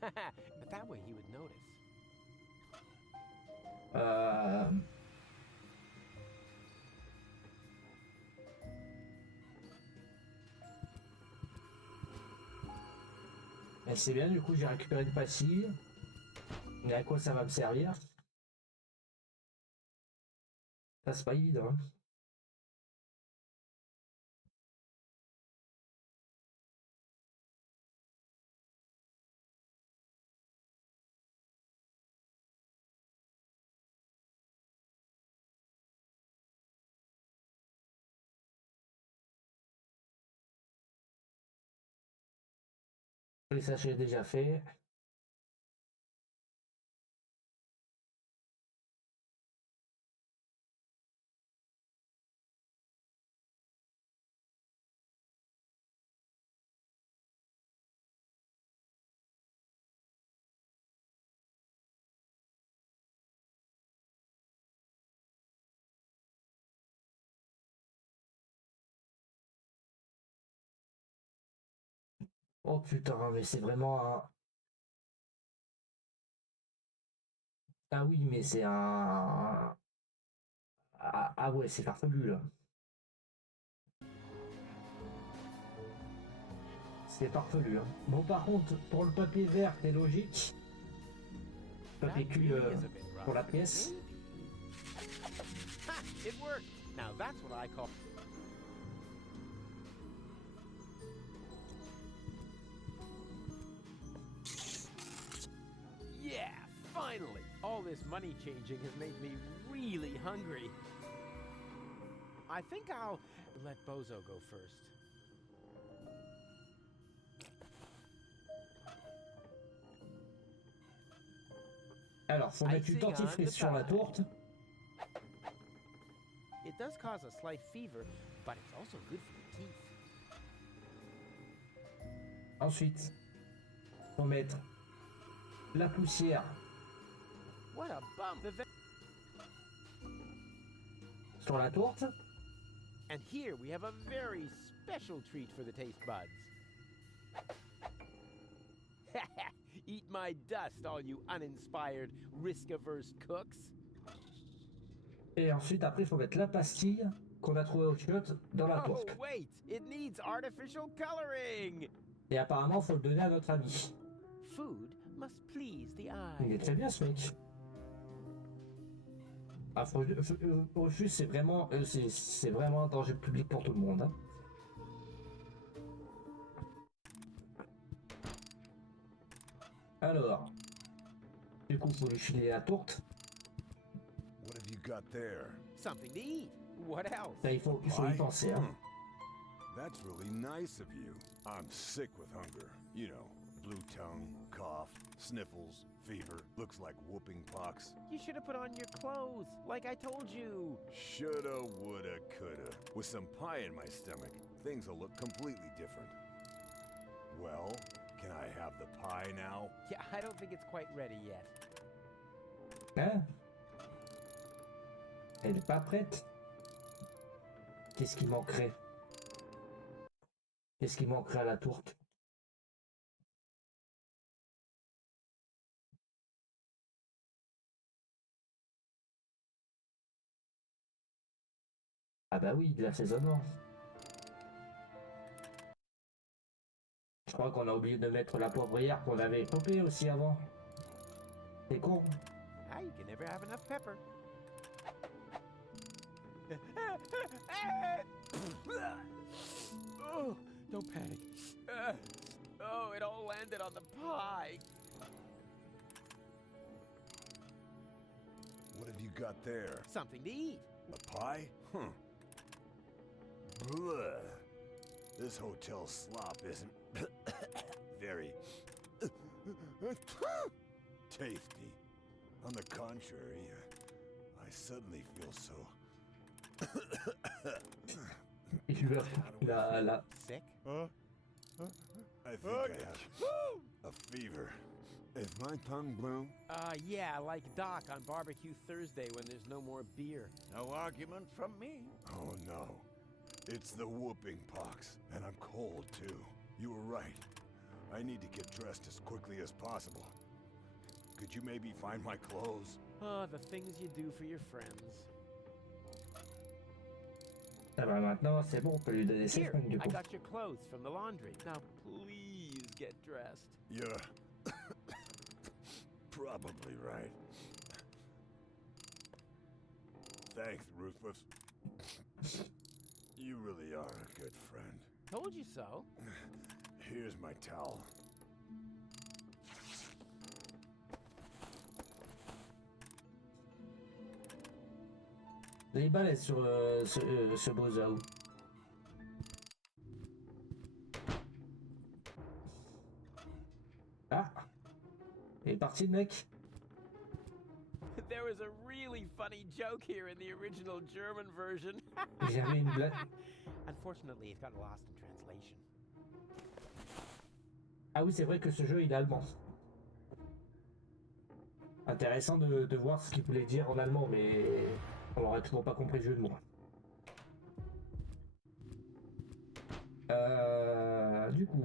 But that way he would notice. Mais c'est bien, du coup j'ai récupéré une passive. Mais à quoi ça va me servir? Ça c'est pas évident. Hein. Et ça j'ai déjà fait. Oh putain, mais c'est vraiment un... Ah oui, mais c'est un... Ah ouais, c'est farfelu là. C'est farfelu. Hein. Bon, par contre, pour le papier vert, c'est logique. Papier cul pour la pièce. Ha! It worked! Now that's what I call... Yeah! Finally! All this money changing has made me really hungry. I think I'll let Bozo go first. Alors, faut mettre du dentifrice sur la tourte. It does cause a slight fever, but it's also good for the teeth. Ensuite, faut mettre la poussière What a bum! sur la tourte. And here we have a very special treat for the taste buds. Eat my dust, all you uninspired, risk-averse cooks. Et ensuite, après, il faut mettre la pastille qu'on a trouvée au chiottes dans la Oh, tourte. wait! It needs artificial coloring! Et apparemment, faut le donner à notre ami. Food must please the Il est eye. très bien ce mec. Ah, Rufus, c'est vraiment un danger public pour tout le monde. Hein. Alors, du coup, faut lui filer la tourte. What have you got there? Something to eat. What else? Ça, il faut y Pie? penser. Hein. That's really nice of you. I'm sick with hunger. You know, blue tongue, cough, sniffles, fever. Looks like whooping pox. You should have put on your clothes, like I told you. Shoulda, woulda, coulda. With some pie in my stomach, things will look completely different. Well, can I have the pie now? Yeah, I don't think it's quite ready yet. Hein? Elle n'est pas prête. Qu'est-ce qui manquerait? Qu'est-ce qui manquerait à la tourte? Ah bah oui, de l'assaisonnement. Je crois qu'on a oublié de mettre la poivrière qu'on avait popée aussi avant. C'est con. Ah, you can never have enough pepper. Oh, don't panic. Oh, it all landed on the pie. What have you got there? Something to eat. A pie? Blah. This hotel slop isn't very tasty. On the contrary, I suddenly feel so Sick? I think I have a fever. Is my tongue blue? Yeah, like Doc on Barbecue Thursday when there's no more beer. No argument from me. Oh no. It's the whooping pox, and I'm cold too. You were right. I need to get dressed as quickly as possible. Could you maybe find my clothes? Oh, the things you do for your friends. Ah bah maintenant c'est bon, on peut lui donner ses Here, fringues du I coup. got your clothes from the laundry. Now please get dressed. You're probably right. Thanks, Rufus. You really are a good friend. Told you so. Here's my towel. Il est balèze sur ce Bozo. Ah, il est parti le mec. There was a really funny joke here in the original German version. J'avais une blague. Unfortunately, it got lost in translation. Ah oui, c'est vrai que ce jeu il est allemand. Intéressant de voir ce qu'il voulait dire en allemand, mais on n'aurait toujours pas compris le jeu de mots. Du coup,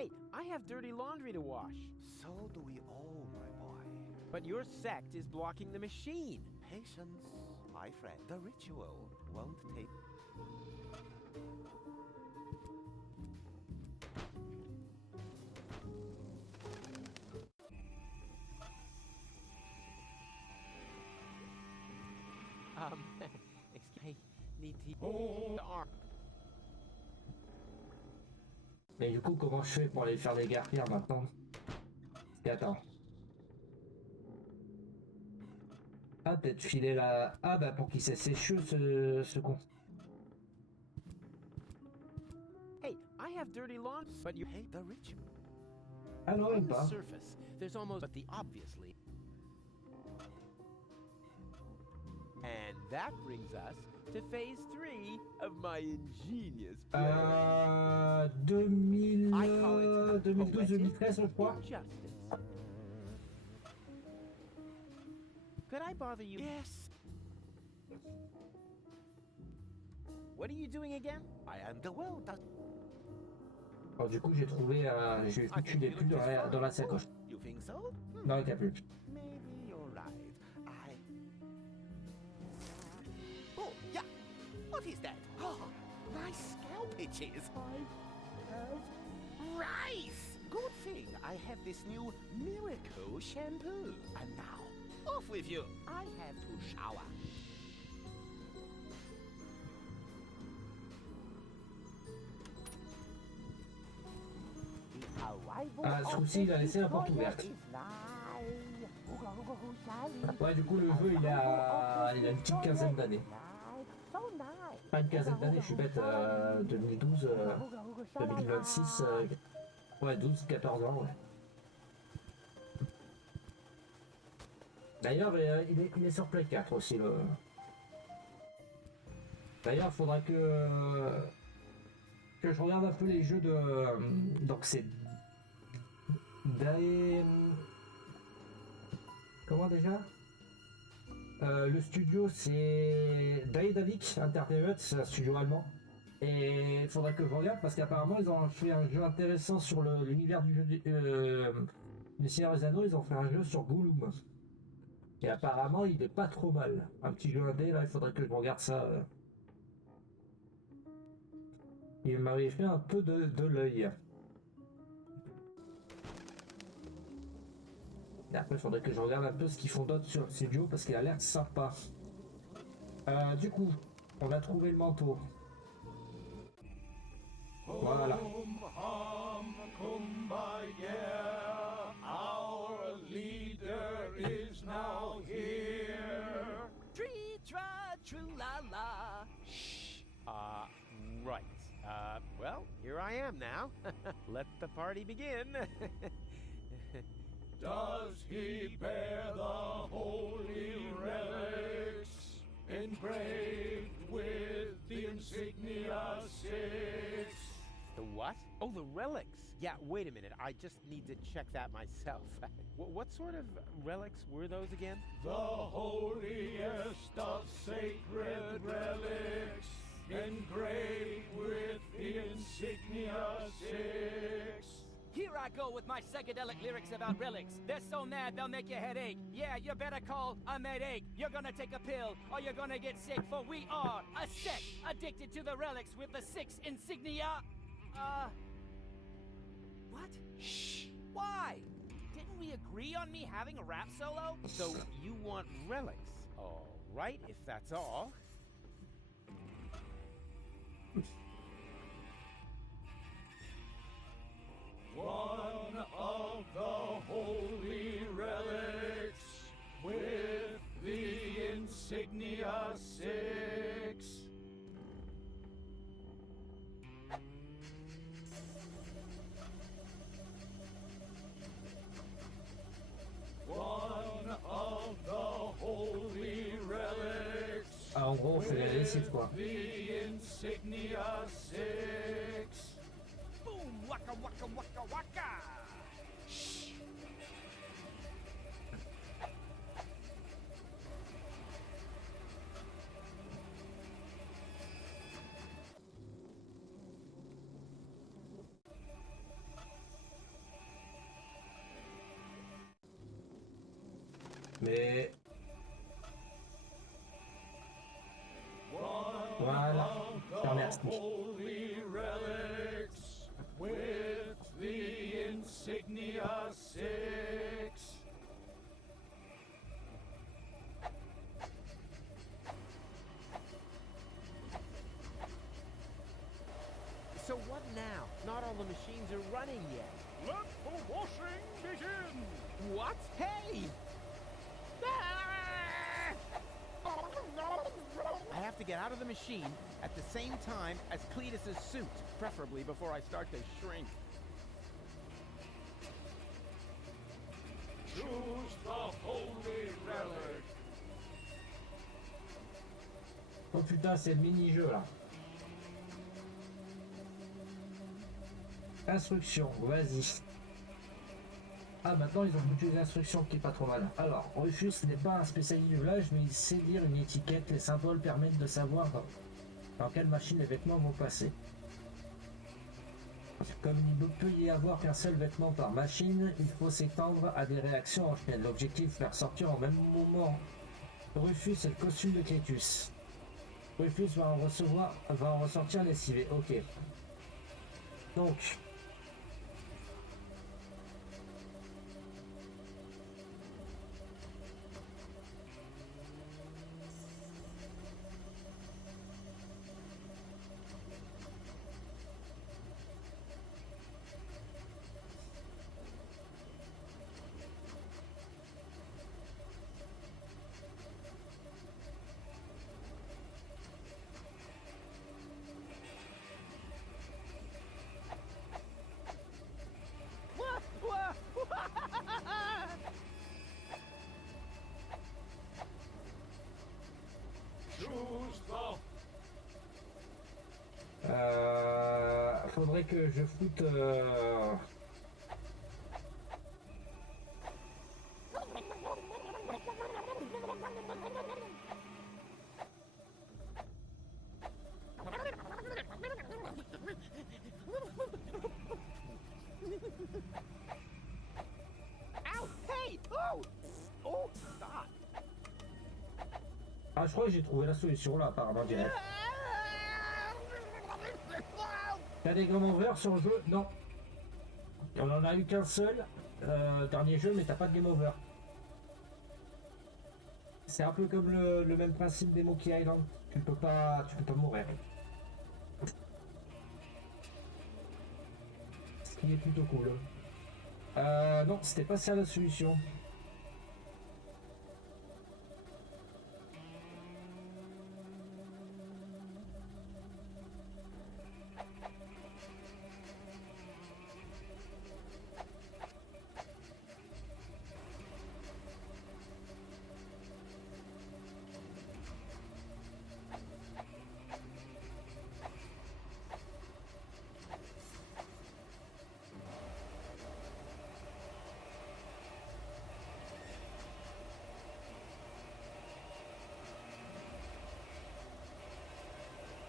Hey, I have dirty laundry to wash. So do we all, my boy. But your sect is blocking the machine. Patience, my friend. The ritual won't take... Excuse me, need to... Oh. The arm. Mais du coup, comment je fais pour aller faire des guerrières maintenant? Et attends. Ah, peut-être filer la... Ah, bah pour qu'il cesse ses cheveux, ce con. Hey, I have dirty laundry, but you hate The ritual. Ah non, on même the pas. surface. There's almost, but the obviously. And that brings us to phase 3 of my ingenious plan. 2012-2013, je crois. Injustice. Could I bother you? Yes, What are you doing again? I am the world that... Alors, du coup, j'ai trouvé... j'ai foutu des pulls dans la sacoche. You think so? Dans le capuche. Maybe you're right. Oh, yeah. What is that? Oh, my scalp itches. I have rice. Good thing I have this new miracle shampoo. And now, off with you. I have to shower. Ah, ce coup-ci, il a laissé la porte ouverte. Ouais, du coup, le jeu, il a une petite quinzaine d'années. Pas une quinzaine d'années, je suis bête. 2012, 2026, ouais, 12, 14 ans, ouais. D'ailleurs, il est sur Play 4 aussi. D'ailleurs, il faudra que je regarde un peu les jeux de... Donc c'est... Comment déjà? Le studio c'est Daedalic Entertainment, c'est un studio allemand. Et il faudra que je regarde parce qu'apparemment ils ont fait un jeu intéressant sur l'univers du jeu du Seigneur des Anneaux, ils ont fait un jeu sur Gollum. Et apparemment il est pas trop mal. Un petit jeu indé là, il faudrait que je regarde ça. Il m'avait fait un peu de l'œil. Et après, il faudrait que je regarde un peu ce qu'ils font d'autre sur le studio parce qu'il a l'air sympa. Du coup, on a trouvé le manteau. Voilà. Our leader is now here. Tree, tra, true, la, la. Shh. Right. Well, here I am now. Let the party begin. Does he bear the holy relics engraved with the insignia 6? The what? Oh, the relics. Yeah, wait a minute. I just need to check that myself. What sort of relics were those again? The holiest of sacred relics engraved with the insignia 6. Here I go with my psychedelic lyrics about relics. They're so mad they'll make your head ache. Yeah, you better call a medic. You're gonna take a pill or you're gonna get sick, for we are a sect addicted to the relics with the 6 insignia. What? Shh. Why? Didn't we agree on me having a rap solo? So you want relics? All right, if that's all. One of the holy relics with the insignia 6. One of the holy relics. Ah, en gros, on fait les récifs quoi. The insignia 6. Boom! Waka waka waka waka! Shh! Mais... Voilà, je te remercie. Holy relics with the insignia 6. So what now? Not all the machines are running yet. Let the washing begin. What? Hey! I have to get out of the machine at the same time as Cletus's suit, preferably before I start to shrink. Choose the holy relic. Oh putain, c'est le mini-jeu là. Instruction, vas-y. Ah, maintenant ils ont foutu des instructions qui est pas trop mal. Alors, Rufus n'est pas un spécialiste du village, mais il sait lire une étiquette. Les symboles permettent de savoir dans quelle machine les vêtements vont passer. Comme il ne peut y avoir qu'un seul vêtement par machine, il faut s'étendre à des réactions en chaîne. L'objectif, faire sortir en même moment Rufus et le costume de Cletus. Rufus va en ressortir lessivé. Ok. Donc... Faudrait que je foute... Ah, je crois que j'ai trouvé la solution là, apparemment, direct. T'as des game over sur le jeu? Non. On en a eu qu'un seul dernier jeu, mais t'as pas de game over. C'est un peu comme le même principe des Monkey Island. Tu peux pas mourir. Ce qui est plutôt cool. Non, c'était pas ça la solution.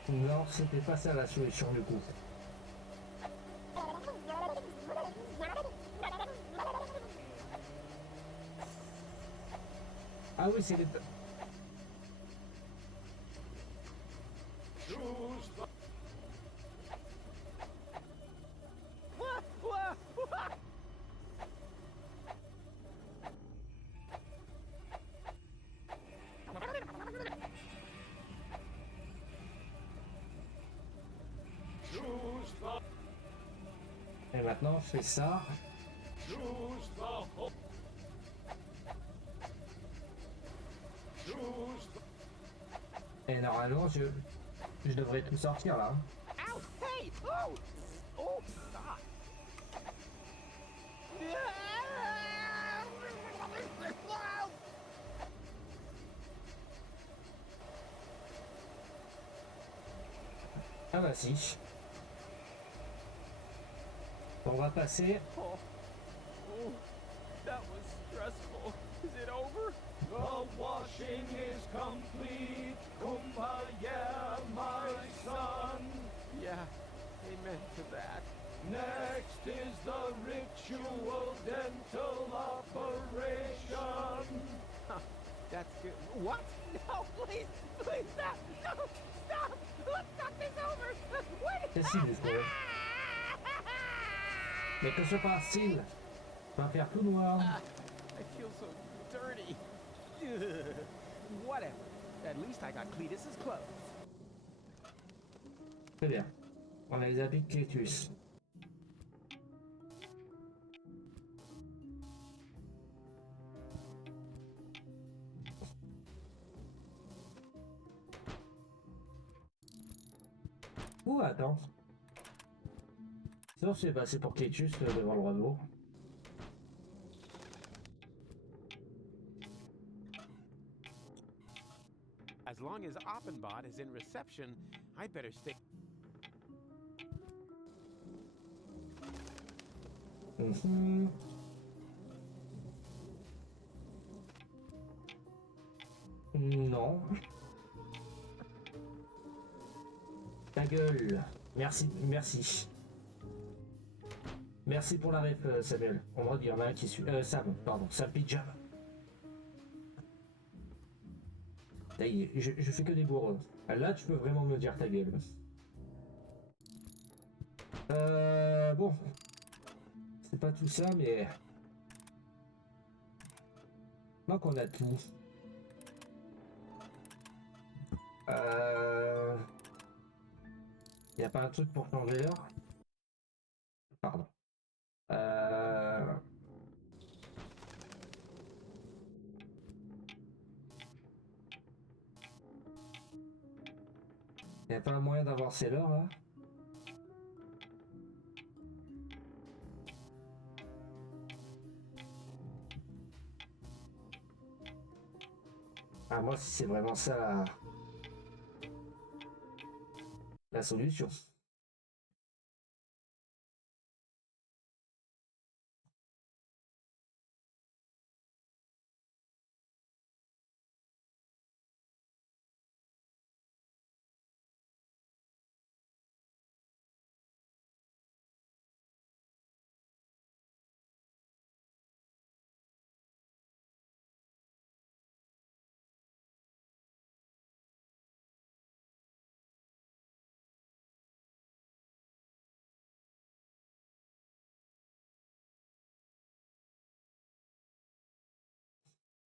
Non, c'était pas ça la solution du coup. Ah oui, c'est les... Et maintenant, je fais ça. Et normalement, je devrais tout sortir là. Ah bah si. On va passer. Oh, that was stressful. Is it over? The washing is complete. Kumbaya, my son. Yeah, amen to that. Next is the ritual dental operation. That's good. What? No, please, please stop! No, stop! Let's stop this over! Wait! Qu'est-ce qu'il est, mais que se passe-t-il? On va faire tout noir. I feel so dirty. Ugh. Whatever. At least I got Cletus's clothes. Très bien. On a les habits de Cletus. Ouh, attends. Ça, c'est passé pour Cletus devant le radeau. As long as Oppenbot is in reception, I better stick. Non. Ta gueule. Merci, merci. Merci pour la ref, Samuel. On va dire, il y en a un qui suit. Sam, pardon, Sam Pyjama. Je fais que des bourres. Là, tu peux vraiment me dire ta gueule. Bon. C'est pas tout ça, mais... Maintenant qu'on a tout. Y a pas un truc pour changer l'heure? Pardon. Y a pas un moyen d'avancer l'heure là? Ah, moi, si c'est vraiment ça la solution.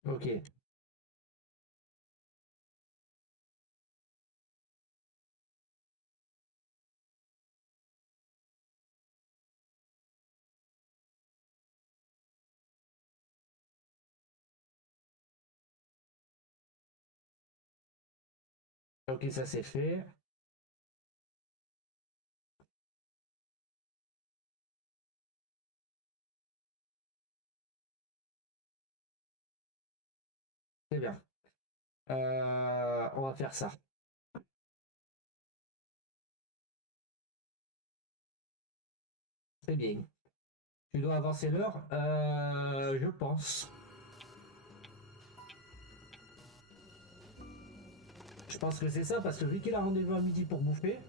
Ok. Ok, ça c'est fait. C'est bien. On va faire ça. C'est bien. Tu dois avancer l'heure? Je pense. Je pense que c'est ça, parce que vu qu'il a rendez-vous à midi pour bouffer.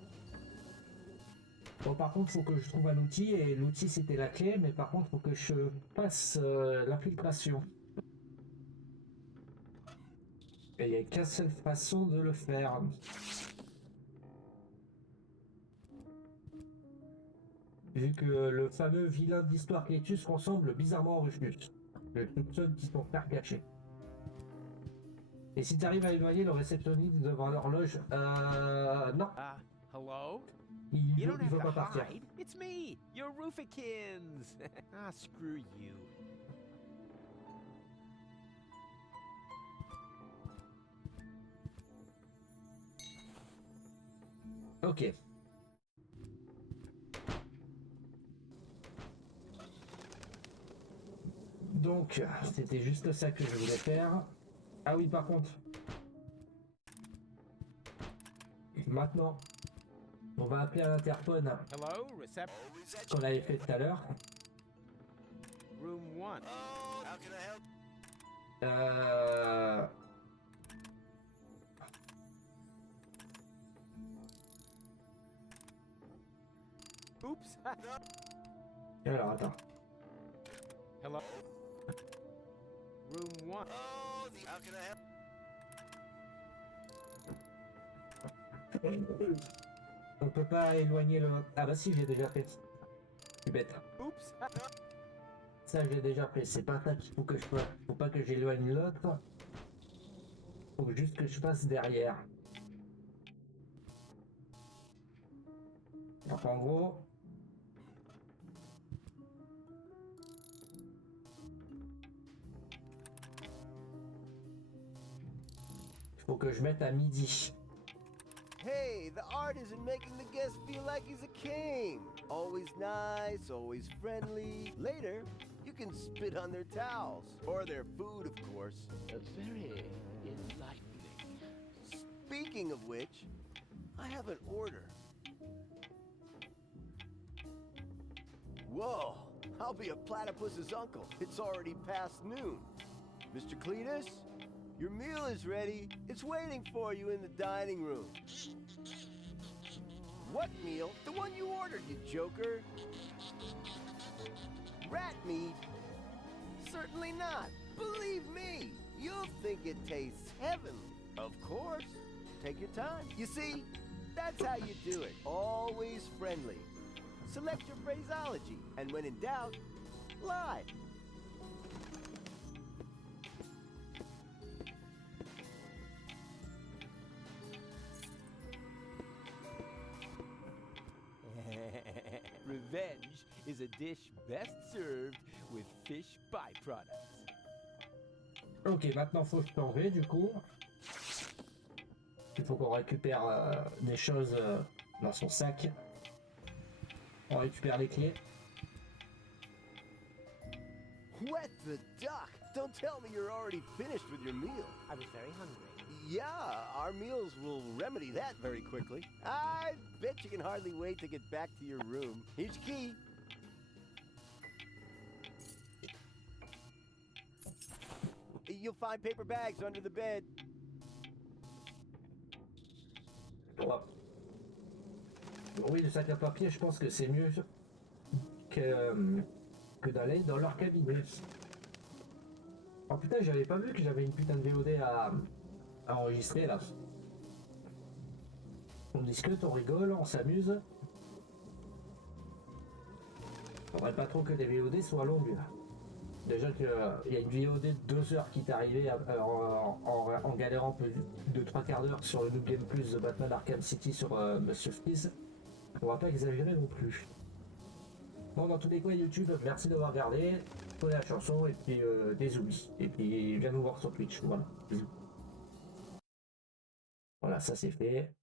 Bon, par contre, faut que je trouve un outil, et l'outil c'était la clé, mais par contre, faut que je passe l'infiltration. Et il n'y a qu'une seule façon de le faire. Vu que le fameux vilain d'histoire Cletus ressemble bizarrement au Rufus. Je soupçonne qu'ils sont faire cacher. Et si tu arrives à éloigner le réceptionniste devant l'horloge, non. Hello? Il You don't faut have pas to partir. hide. It's me, your Roofikins. Ah, screw you. Ok. Donc, c'était juste ça que je voulais faire. Ah oui, par contre. Maintenant, on va appeler à l'interphone Hello, reception. qu'on avait fait tout à l'heure. Room 1. Oh, how can I help? Oops. Alors, attends. Hello. Room 1. Oh, how can I help? On peut pas éloigner le... Ah bah si, j'ai déjà fait. Je suis bête. Oops. Ça, j'ai déjà fait. C'est pas ça qu'il faut que je fasse. Faut pas que j'éloigne l'autre. Faut juste que je fasse derrière. Donc en gros... Il faut que je mette à midi. Hey, the artisan making the guest feel like he's a king. Always nice, always friendly. Later, you can spit on their towels. Or their food, of course. Very enlightening. Speaking of which, I have an order. Whoa, I'll be a platypus's uncle. It's already past noon. Mr. Cletus, your meal is ready. It's waiting for you in the dining room. What meal? The one you ordered, you joker. Rat meat? Certainly not. Believe me, you'll think it tastes heavenly. Of course. Take your time. You see, that's how you do it. Always friendly. Select your phraseology, and when in doubt, lie. Revenge is a dish best served with fish byproducts. Ok, maintenant faut changer du coup. Il faut qu'on récupère des choses dans son sac. On récupère les clés. What the duck? Don't tell me you're already finished with your meal. I was very hungry. Yeah, our meals will remedy that very quickly. I bet you can hardly wait to get back to your room. Here's your key. You'll find paper bags under the bed. Hop. Oui, le sac à papier, je pense que c'est mieux que d'aller dans leur cabinet. Oh putain, j'avais pas vu que j'avais une putain de VOD à enregistrer là. On discute, on rigole, on s'amuse. Faudrait pas trop que les VOD soient longues. Déjà qu'il y a une VOD de 2 heures qui t'est arrivée en galérant plus de 3/4 d'heure sur le Noob Game Plus de Batman Arkham City sur Monsieur Freeze. On va pas exagérer non plus. Bon, dans tous les cas, YouTube, merci d'avoir regardé. Prenez la chanson et puis des oublis. Et puis viens nous voir sur Twitch. Voilà, bisous. Voilà, ça c'est fait.